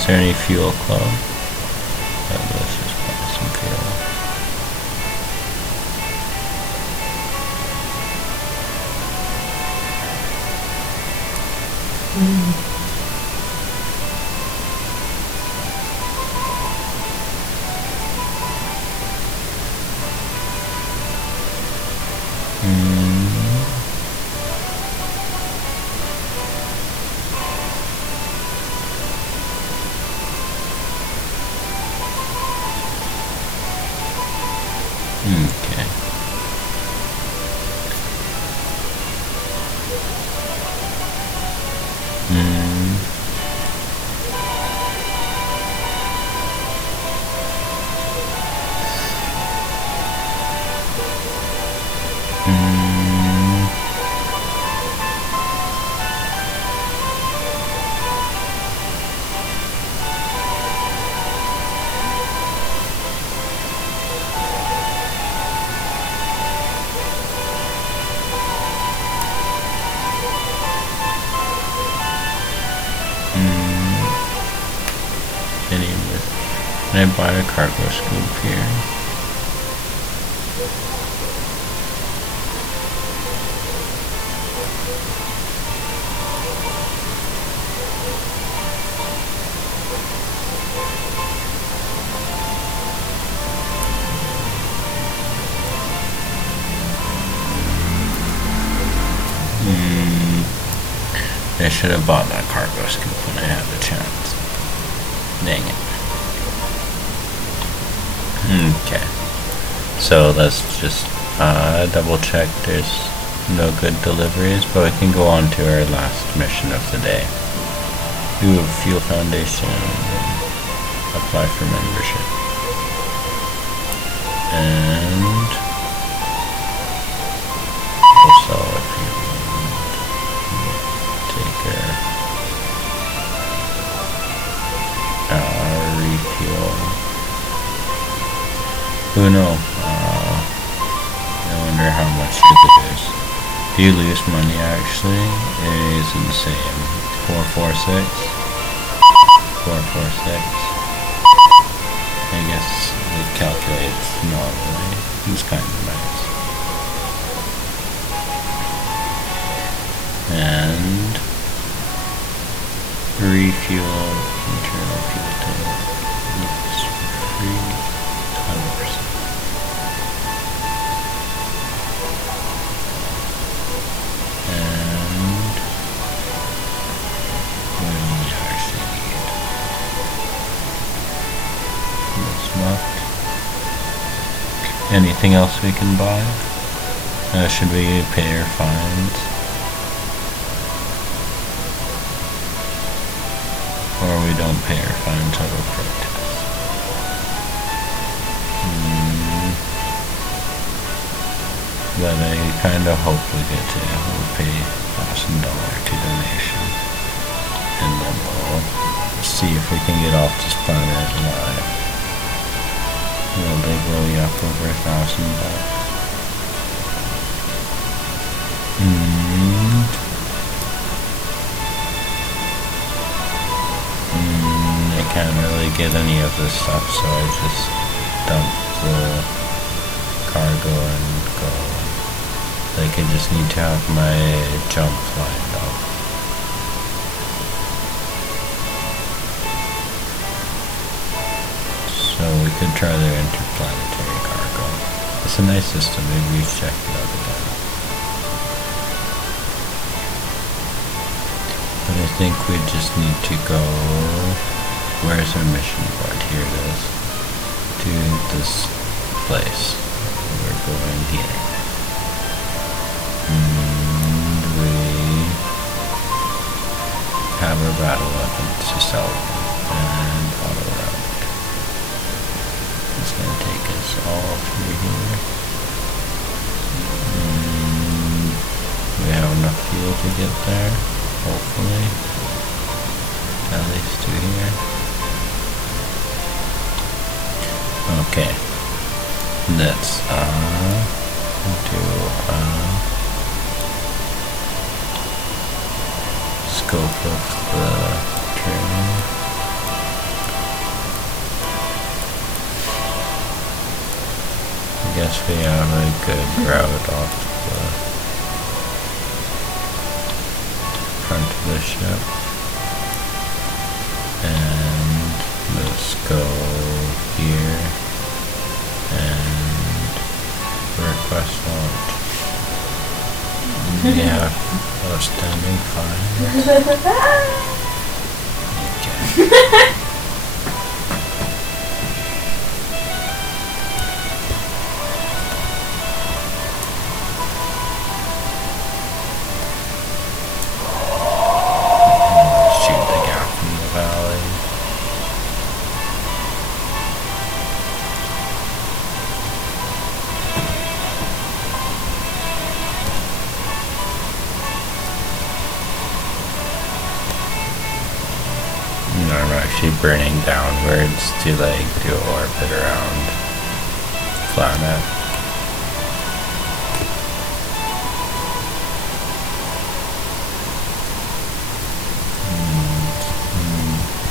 Is there any fuel club? Let's just buy some fuel. Okay. Can I buy a cargo scoop here? I should have bought that cargo scoop when I had the chance. Dang it. Okay. So let's just double check there's no good deliveries, but we can go on to our last mission of the day. Do a fuel foundation, apply for membership. And also if you refuel. Who knows? I wonder how much you lose. Do you lose money actually? It isn't the same. 446. 446. I guess it calculates normally. It's kind of nice. And refuel internal fuel tank looks free 100%. And we only actually need this much. Anything else we can buy? Should we pay our fines? Or we don't pay our fines out of protest. But I kind of hope we get to pay $1,000 to donation. And then we'll see if we can get off this planet alive. Will they blow you up over $1,000? I can't really get any of this stuff, so I just dump the cargo and go. Like, I just need to have my jump lined up. So we could try their interplanetary cargo. It's a nice system, maybe we check it out again. But I think we just need to go. Where's our mission board? Here it is. To this place. We're going here. And we have our battle weapons to sell and auto route. It's going to take us all through here. We have enough fuel to get there, hopefully. At least to here. Okay, let's do scope of the training. guess we have a good route off the front of the ship. And let's go here and request launch. We have outstanding fines. Okay. I'm actually burning downwards to like do an orbit around the planet.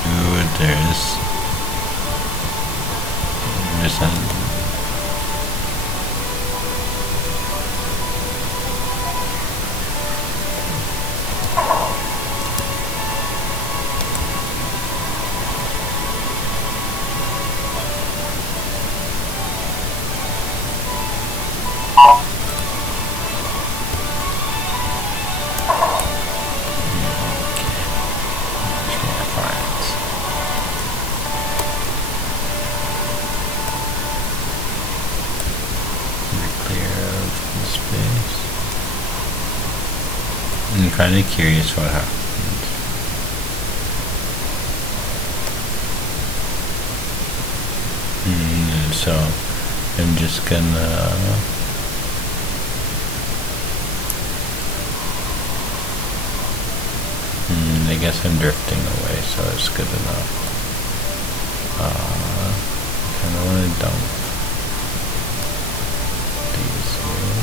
Ooh, there's a I'm kind of curious what happened. So I'm just gonna I guess I'm drifting away, so it's good enough. Kind of want to dump these here.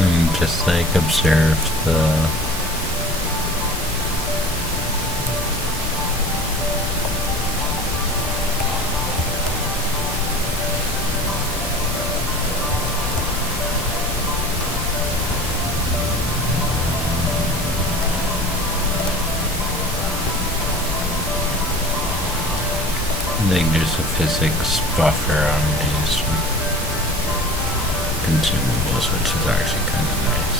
And just like observe the I think there's a physics buffer on these consumables, which is actually kind of nice.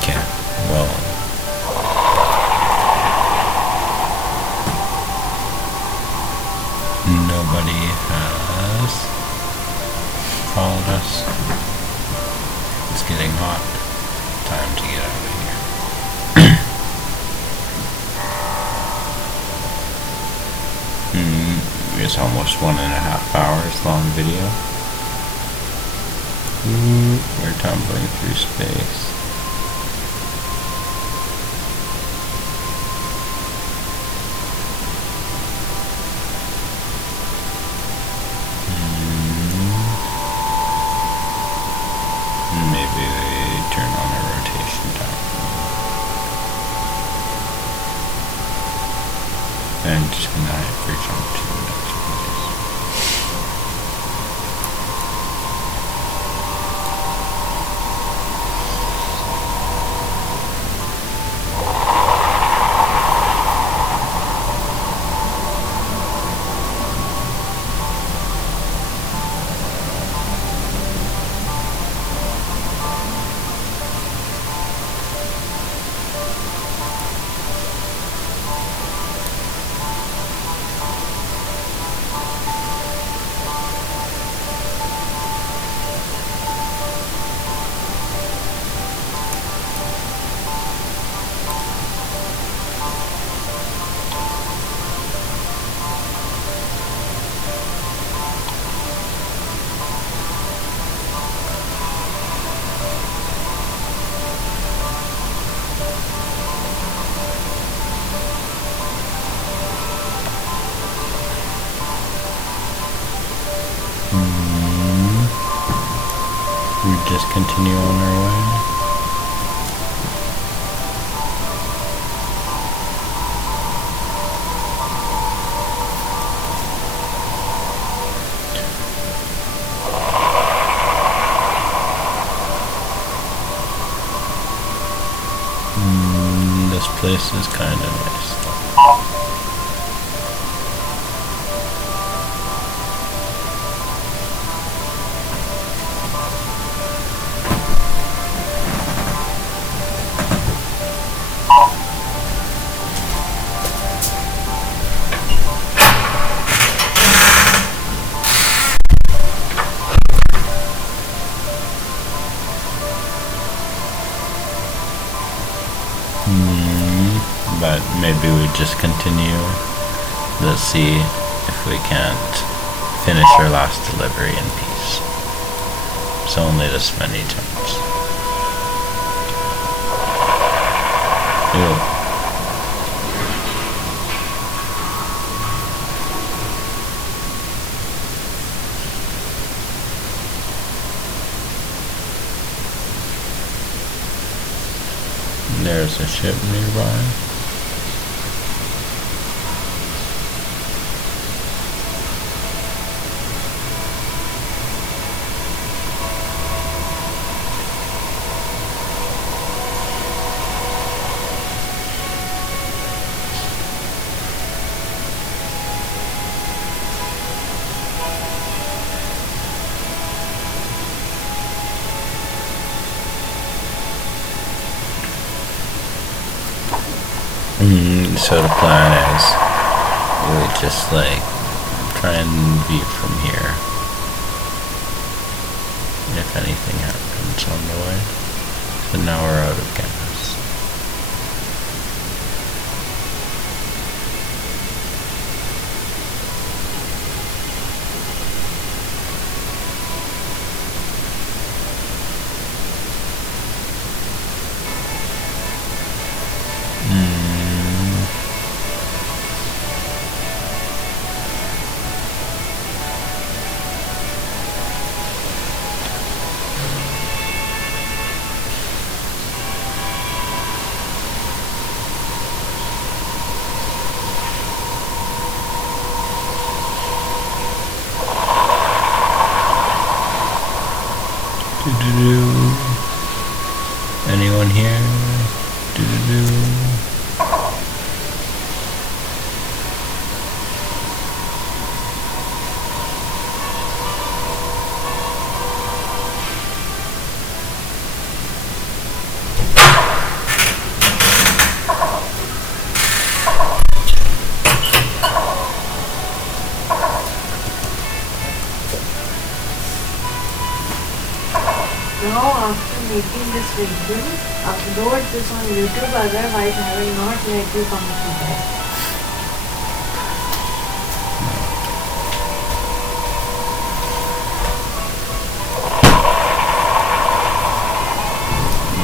Okay, well, nobody has followed us. It's getting hot. Time to get out of here. It's almost 1.5 hours long video. We're tumbling through space. Maybe they turn on a rotation time. And just gonna hyper jump to the next place. We just continue on our way. This place is kind of nice. But maybe we just continue. Let's see if we can't finish our last delivery in peace. It's only this many jumps. Ew. There's a ship nearby. So the plan is we would just like try and view from here if anything happens on the way. But now we're out of gas. Anyone here? Now, after making this video, upload this on YouTube, otherwise I will not let you come to bed.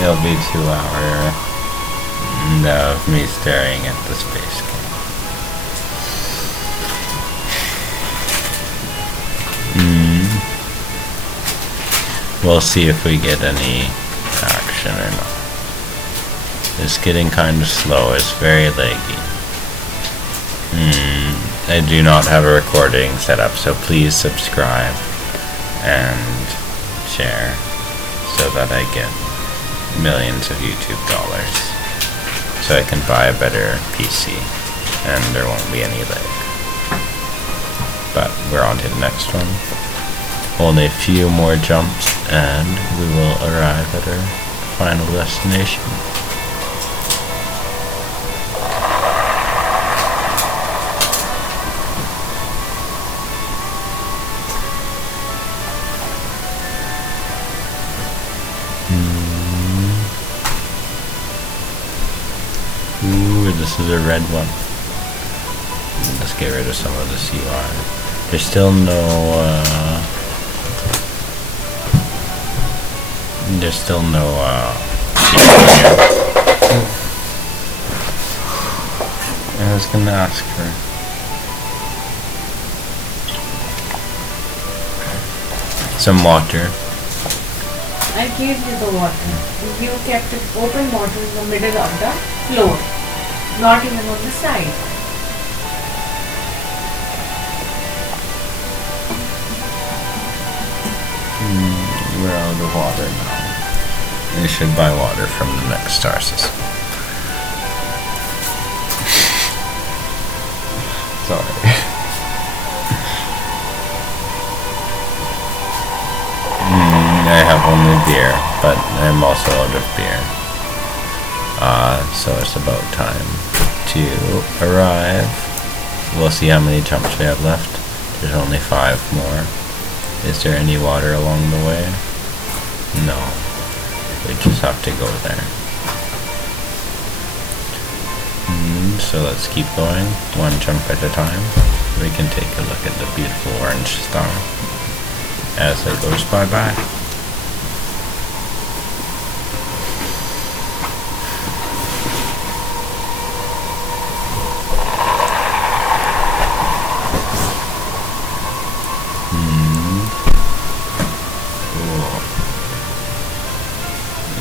It'll be 2 hours of me staring at the space camp. We'll see if we get any action or not. It's getting kind of slow. It's very laggy. I do not have a recording set up, so please subscribe and share so that I get millions of YouTube dollars, so I can buy a better PC and there won't be any lag. But we're on to the next one. Only a few more jumps and we will arrive at our final destination. Ooh, this is a red one. Let's get rid of some of the syon. There's still no I was gonna ask for some water. I gave you the water. You kept an open bottle in the middle of the floor, not even on the side. We're out of water now. We should buy water from the next star system. Sorry. I have only beer, but I'm also out of beer. So it's about time to arrive. We'll see how many jumps we have left. There's only 5 more. Is there any water along the way? No. We just have to go there. So let's keep going, 1 jump at a time. We can take a look at the beautiful orange star as it goes bye-bye. Cool.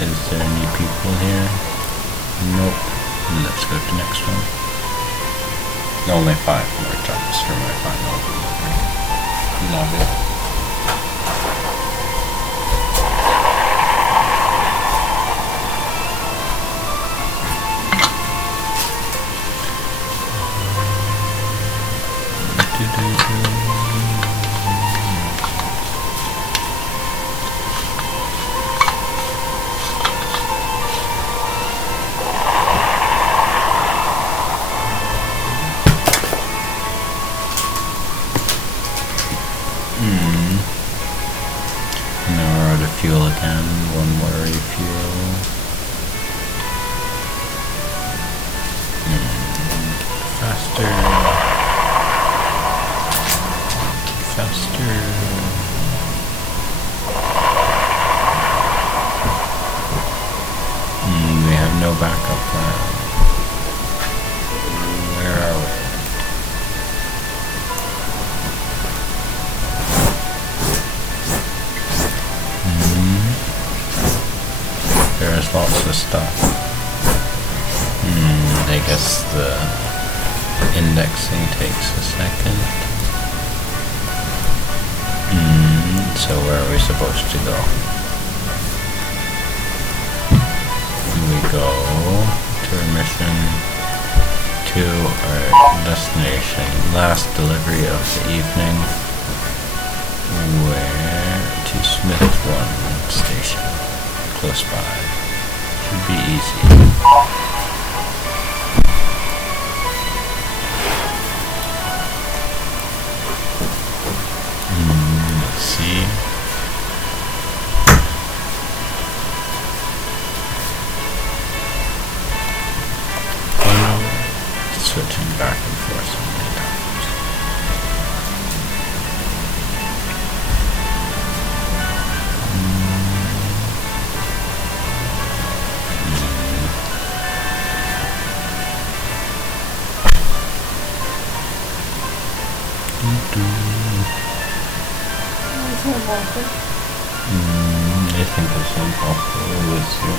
Is there any people here? Nope. Let's go to the next one. Only 5 more jumps for my final lobby. Now we're out of fuel again. 1 more refuel. Faster. We have no backup plan. Where are we? There's lots of stuff. I guess the indexing takes a second. So where are we supposed to go? We go to our mission, to our destination. Last delivery of the evening. Where? To Smith 1 station. Close by. Should be easy. Let's see. Switching back and forth so many times. I think there's some possible with you.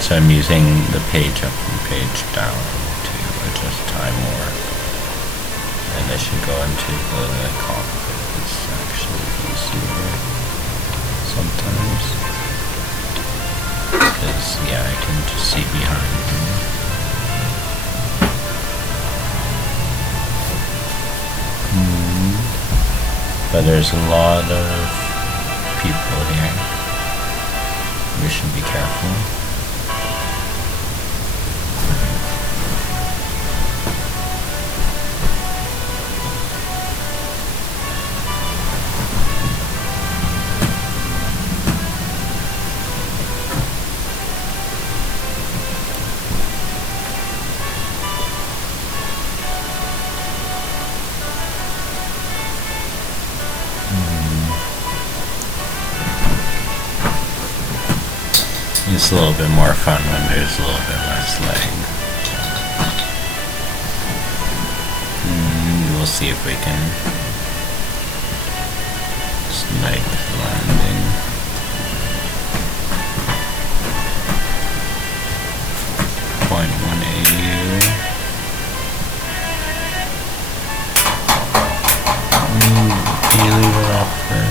So I'm using the page up and page down to adjust time warp. And I should go into the cockpit. It's actually easier sometimes. Because, yeah, I can just see behind me. But there's a lot of people here. We should be careful. It's a little bit more fun when there's a little bit less lag. We'll see if we can night landing. 0.1 AU. Can you leave it off for?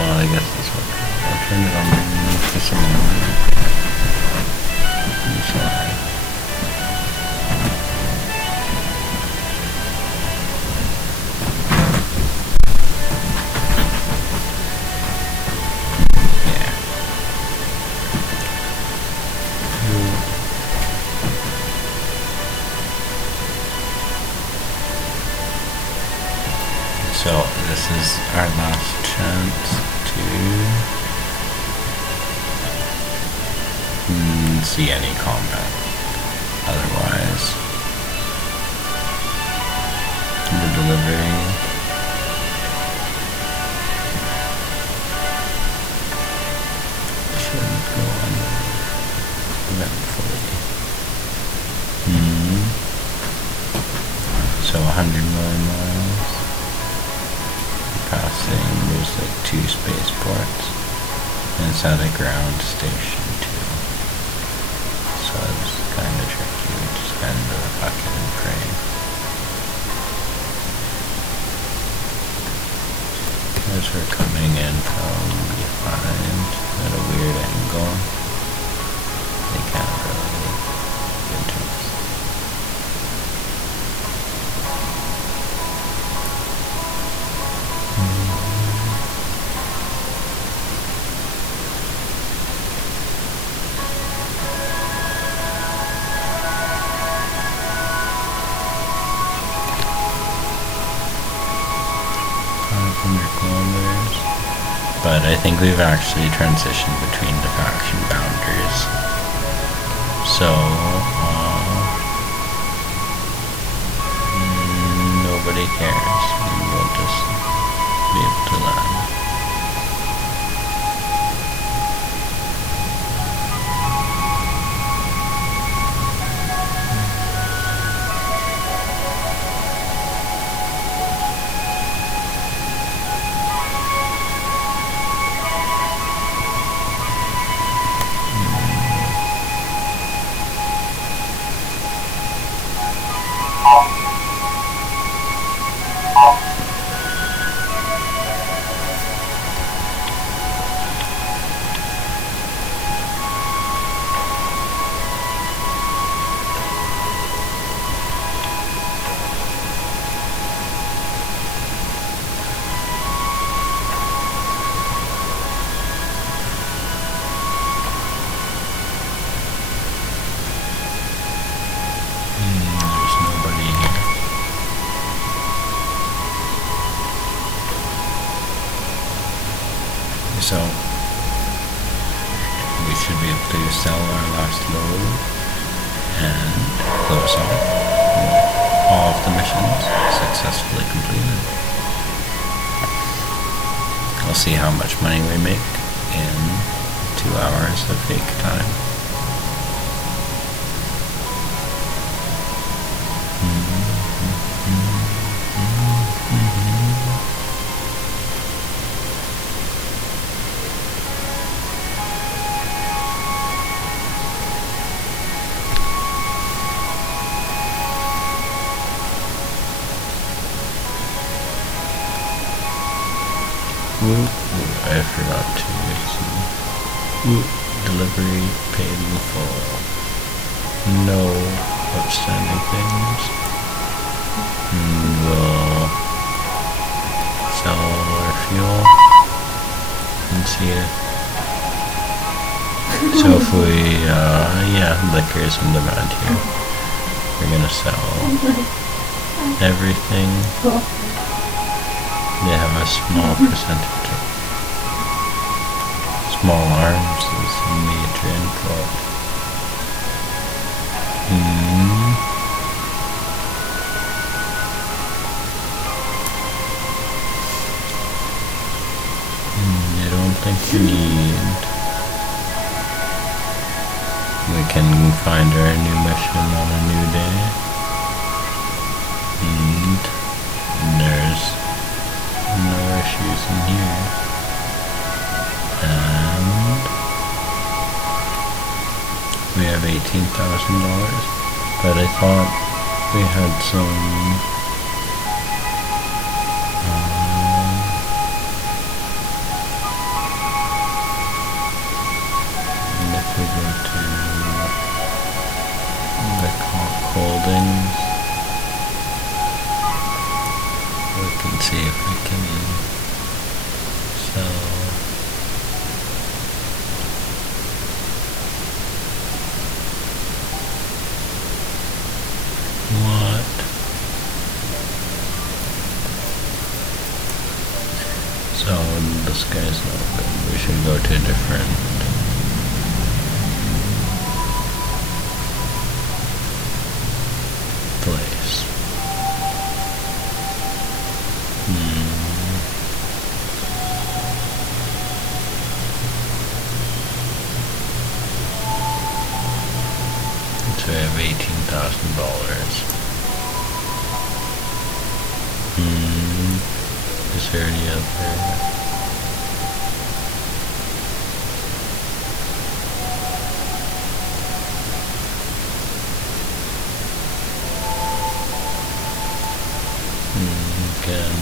Well, I guess this one. I'll turn it on for some more. I'm sorry. So this is our last chance to see any combat. Otherwise, the delivery should go on eventfully. So 100 million miles. Passing, there's like 2 spaceports, and it's at a ground station too. So it's kind of tricky. We just kind of bucket and pray. As we're coming in from behind at a weird angle, they can't really get to us. Kilometers, but I think we've actually transitioned between the faction boundaries, so nobody cares, and we'll just be able to land. So we should be able to sell our last load and close off all of the missions successfully completed. We'll see how much money we make in 2 hours of fake time. I forgot to see. Delivery paid in full. No outstanding things. We'll sell our fuel and see it. So if we, liquor is in demand here. We're gonna sell everything. They have a small percentage. Small arms is a major input. I don't think we need. We can find our new mission on a new day. And there's no issue. shoes in here. And we have $18,000, but I thought we had some and if we go to the holdings, we can see if we can sell. What? So this guy's not good. We should go to a different place. So we have $18,000. Is there any other? Can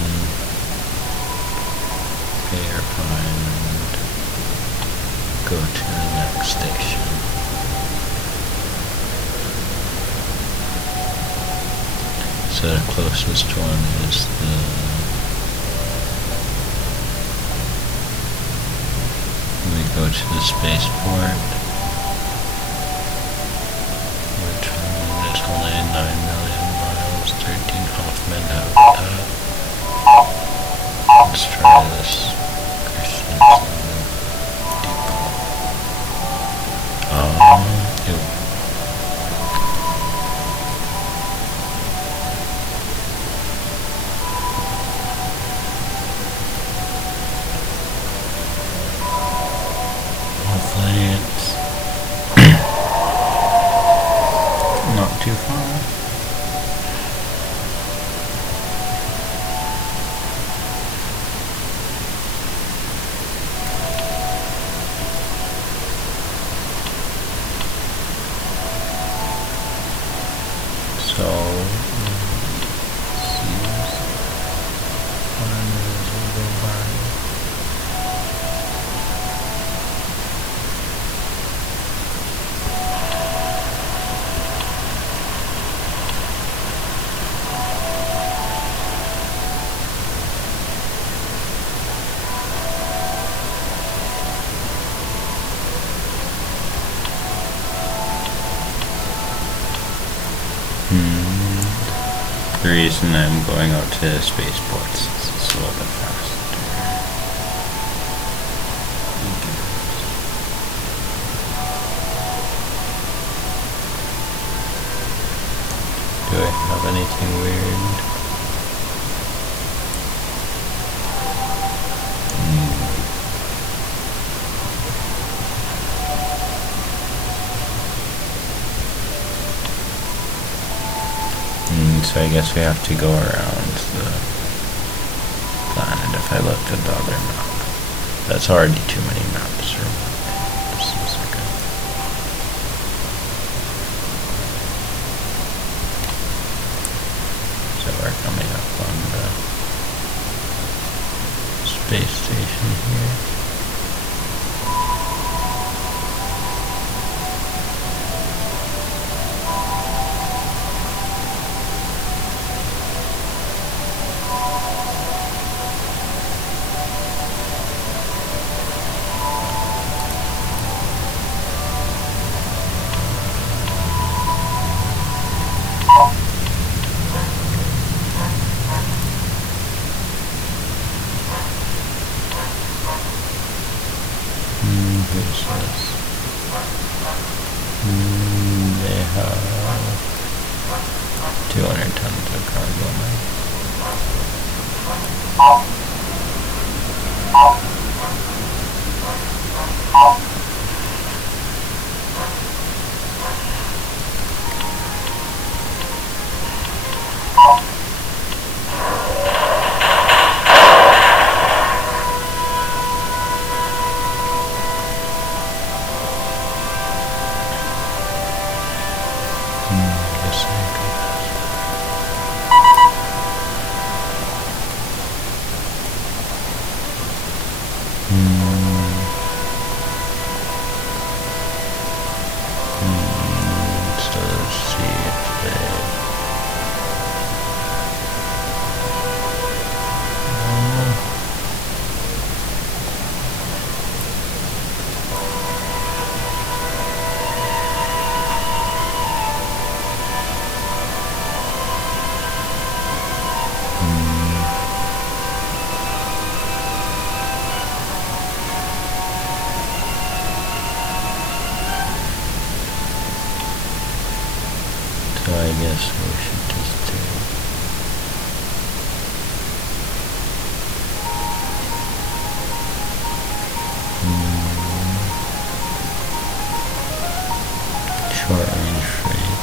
pay our fine and go to the next station. So the closest one is we go to the spaceport, which is only 9 million miles, 13 Hoffman habitat. Let's try this Christensen depot. Ew. Hopefully it's not too far. So, seems farmers will go by. The reason I'm going out to spaceports is it's a little bit faster. Do I have anything weird? So I guess we have to go around the planet if I looked at the other map. That's already too many maps for me. This is good. So we're coming up on the space station here. Who's this? They have 200 tons of cargo now. guess we should just do short range freight.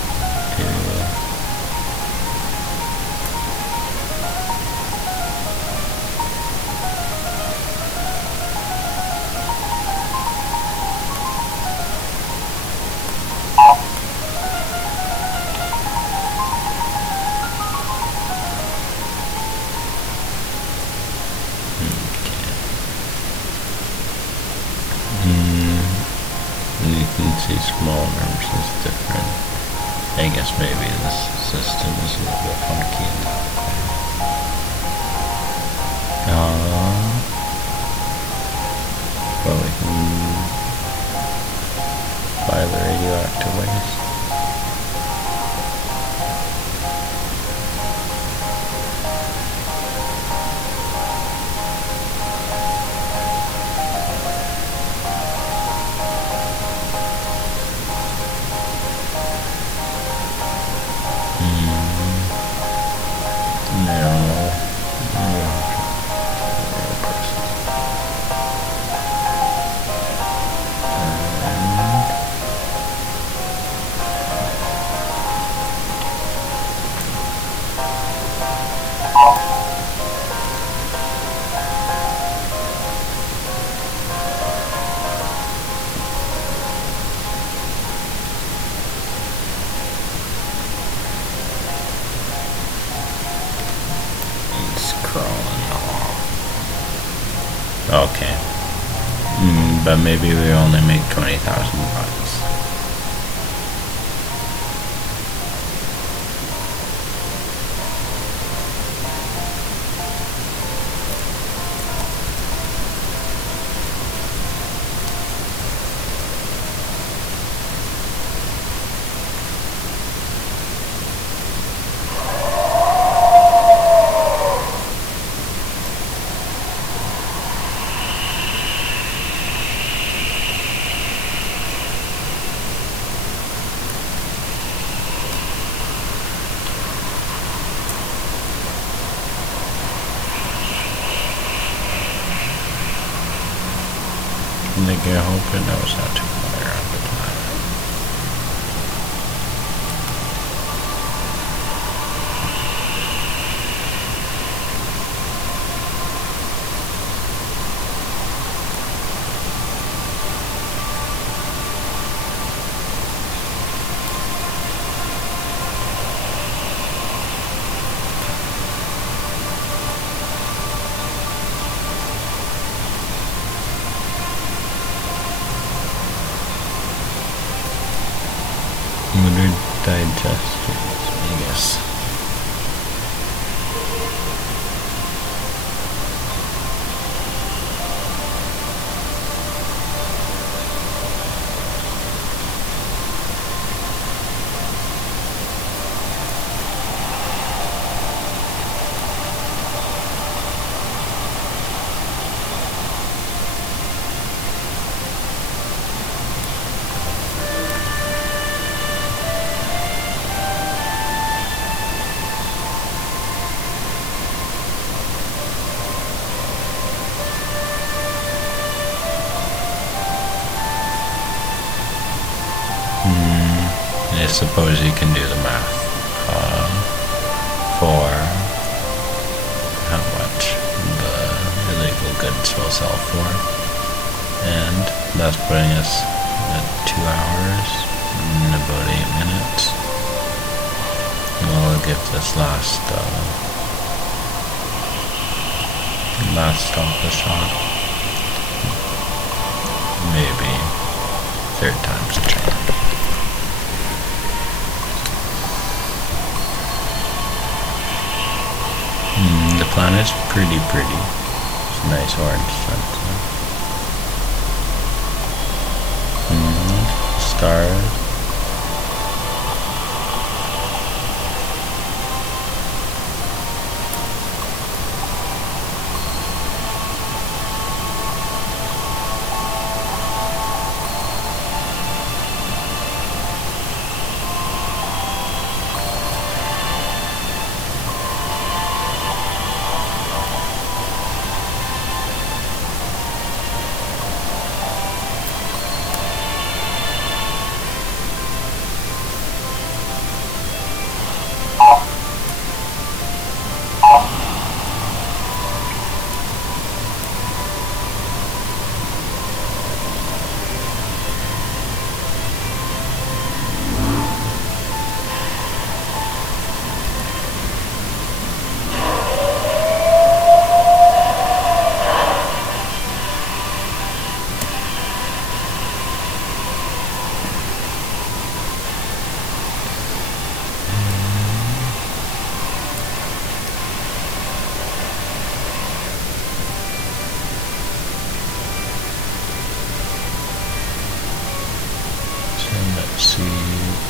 Do you can see small numbers is different. I guess maybe this system is a little bit funky in that way. But we can buy the radioactive waste. Okay. But maybe we only make 20,000 bucks. I hope it knows how to fly around the planet. Motor digesters, I guess. I suppose you can do the math for how much the illegal goods will sell for, and that's putting us at 2 hours and about 8 minutes. We'll give this last stop a shot. Maybe third time's a charm. The planet's pretty. It's a nice orange sunset. Stars.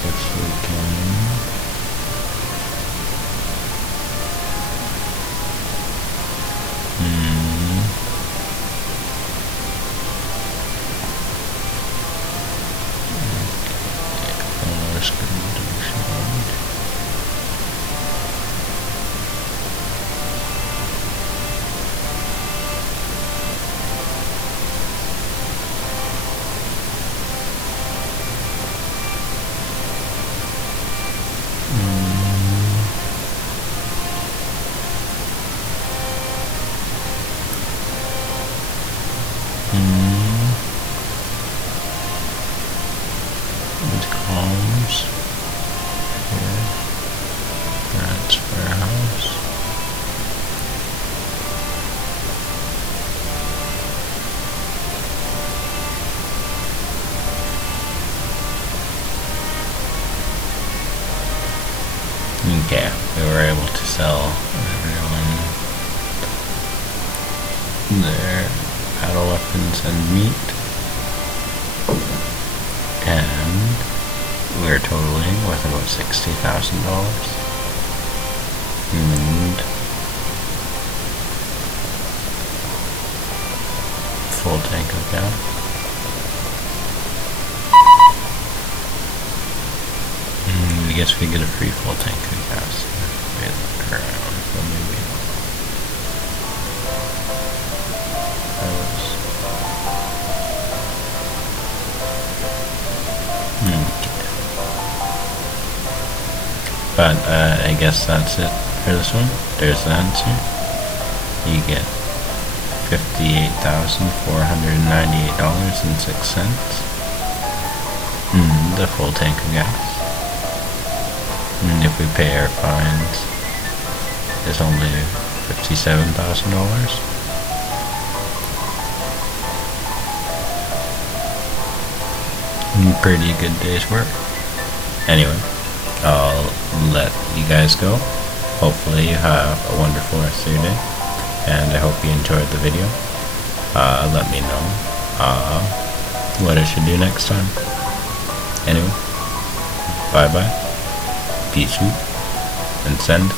if we can. With columns here, transfer house. Okay, we were able to sell everyone their battle weapons and meat, and we're totaling with about $60,000. And full tank of gas. I guess we get a free full tank of gas. We look around, so maybe but I guess that's it for this one. There's the answer. You get $58,498.06. The full tank of gas. And if we pay our fines, it's only $57,000. Pretty good day's work. Anyway, I'll let you guys go. Hopefully you have a wonderful rest of your day, and I hope you enjoyed the video. Let me know what I should do next time. Anyway, bye bye, peace out, and send.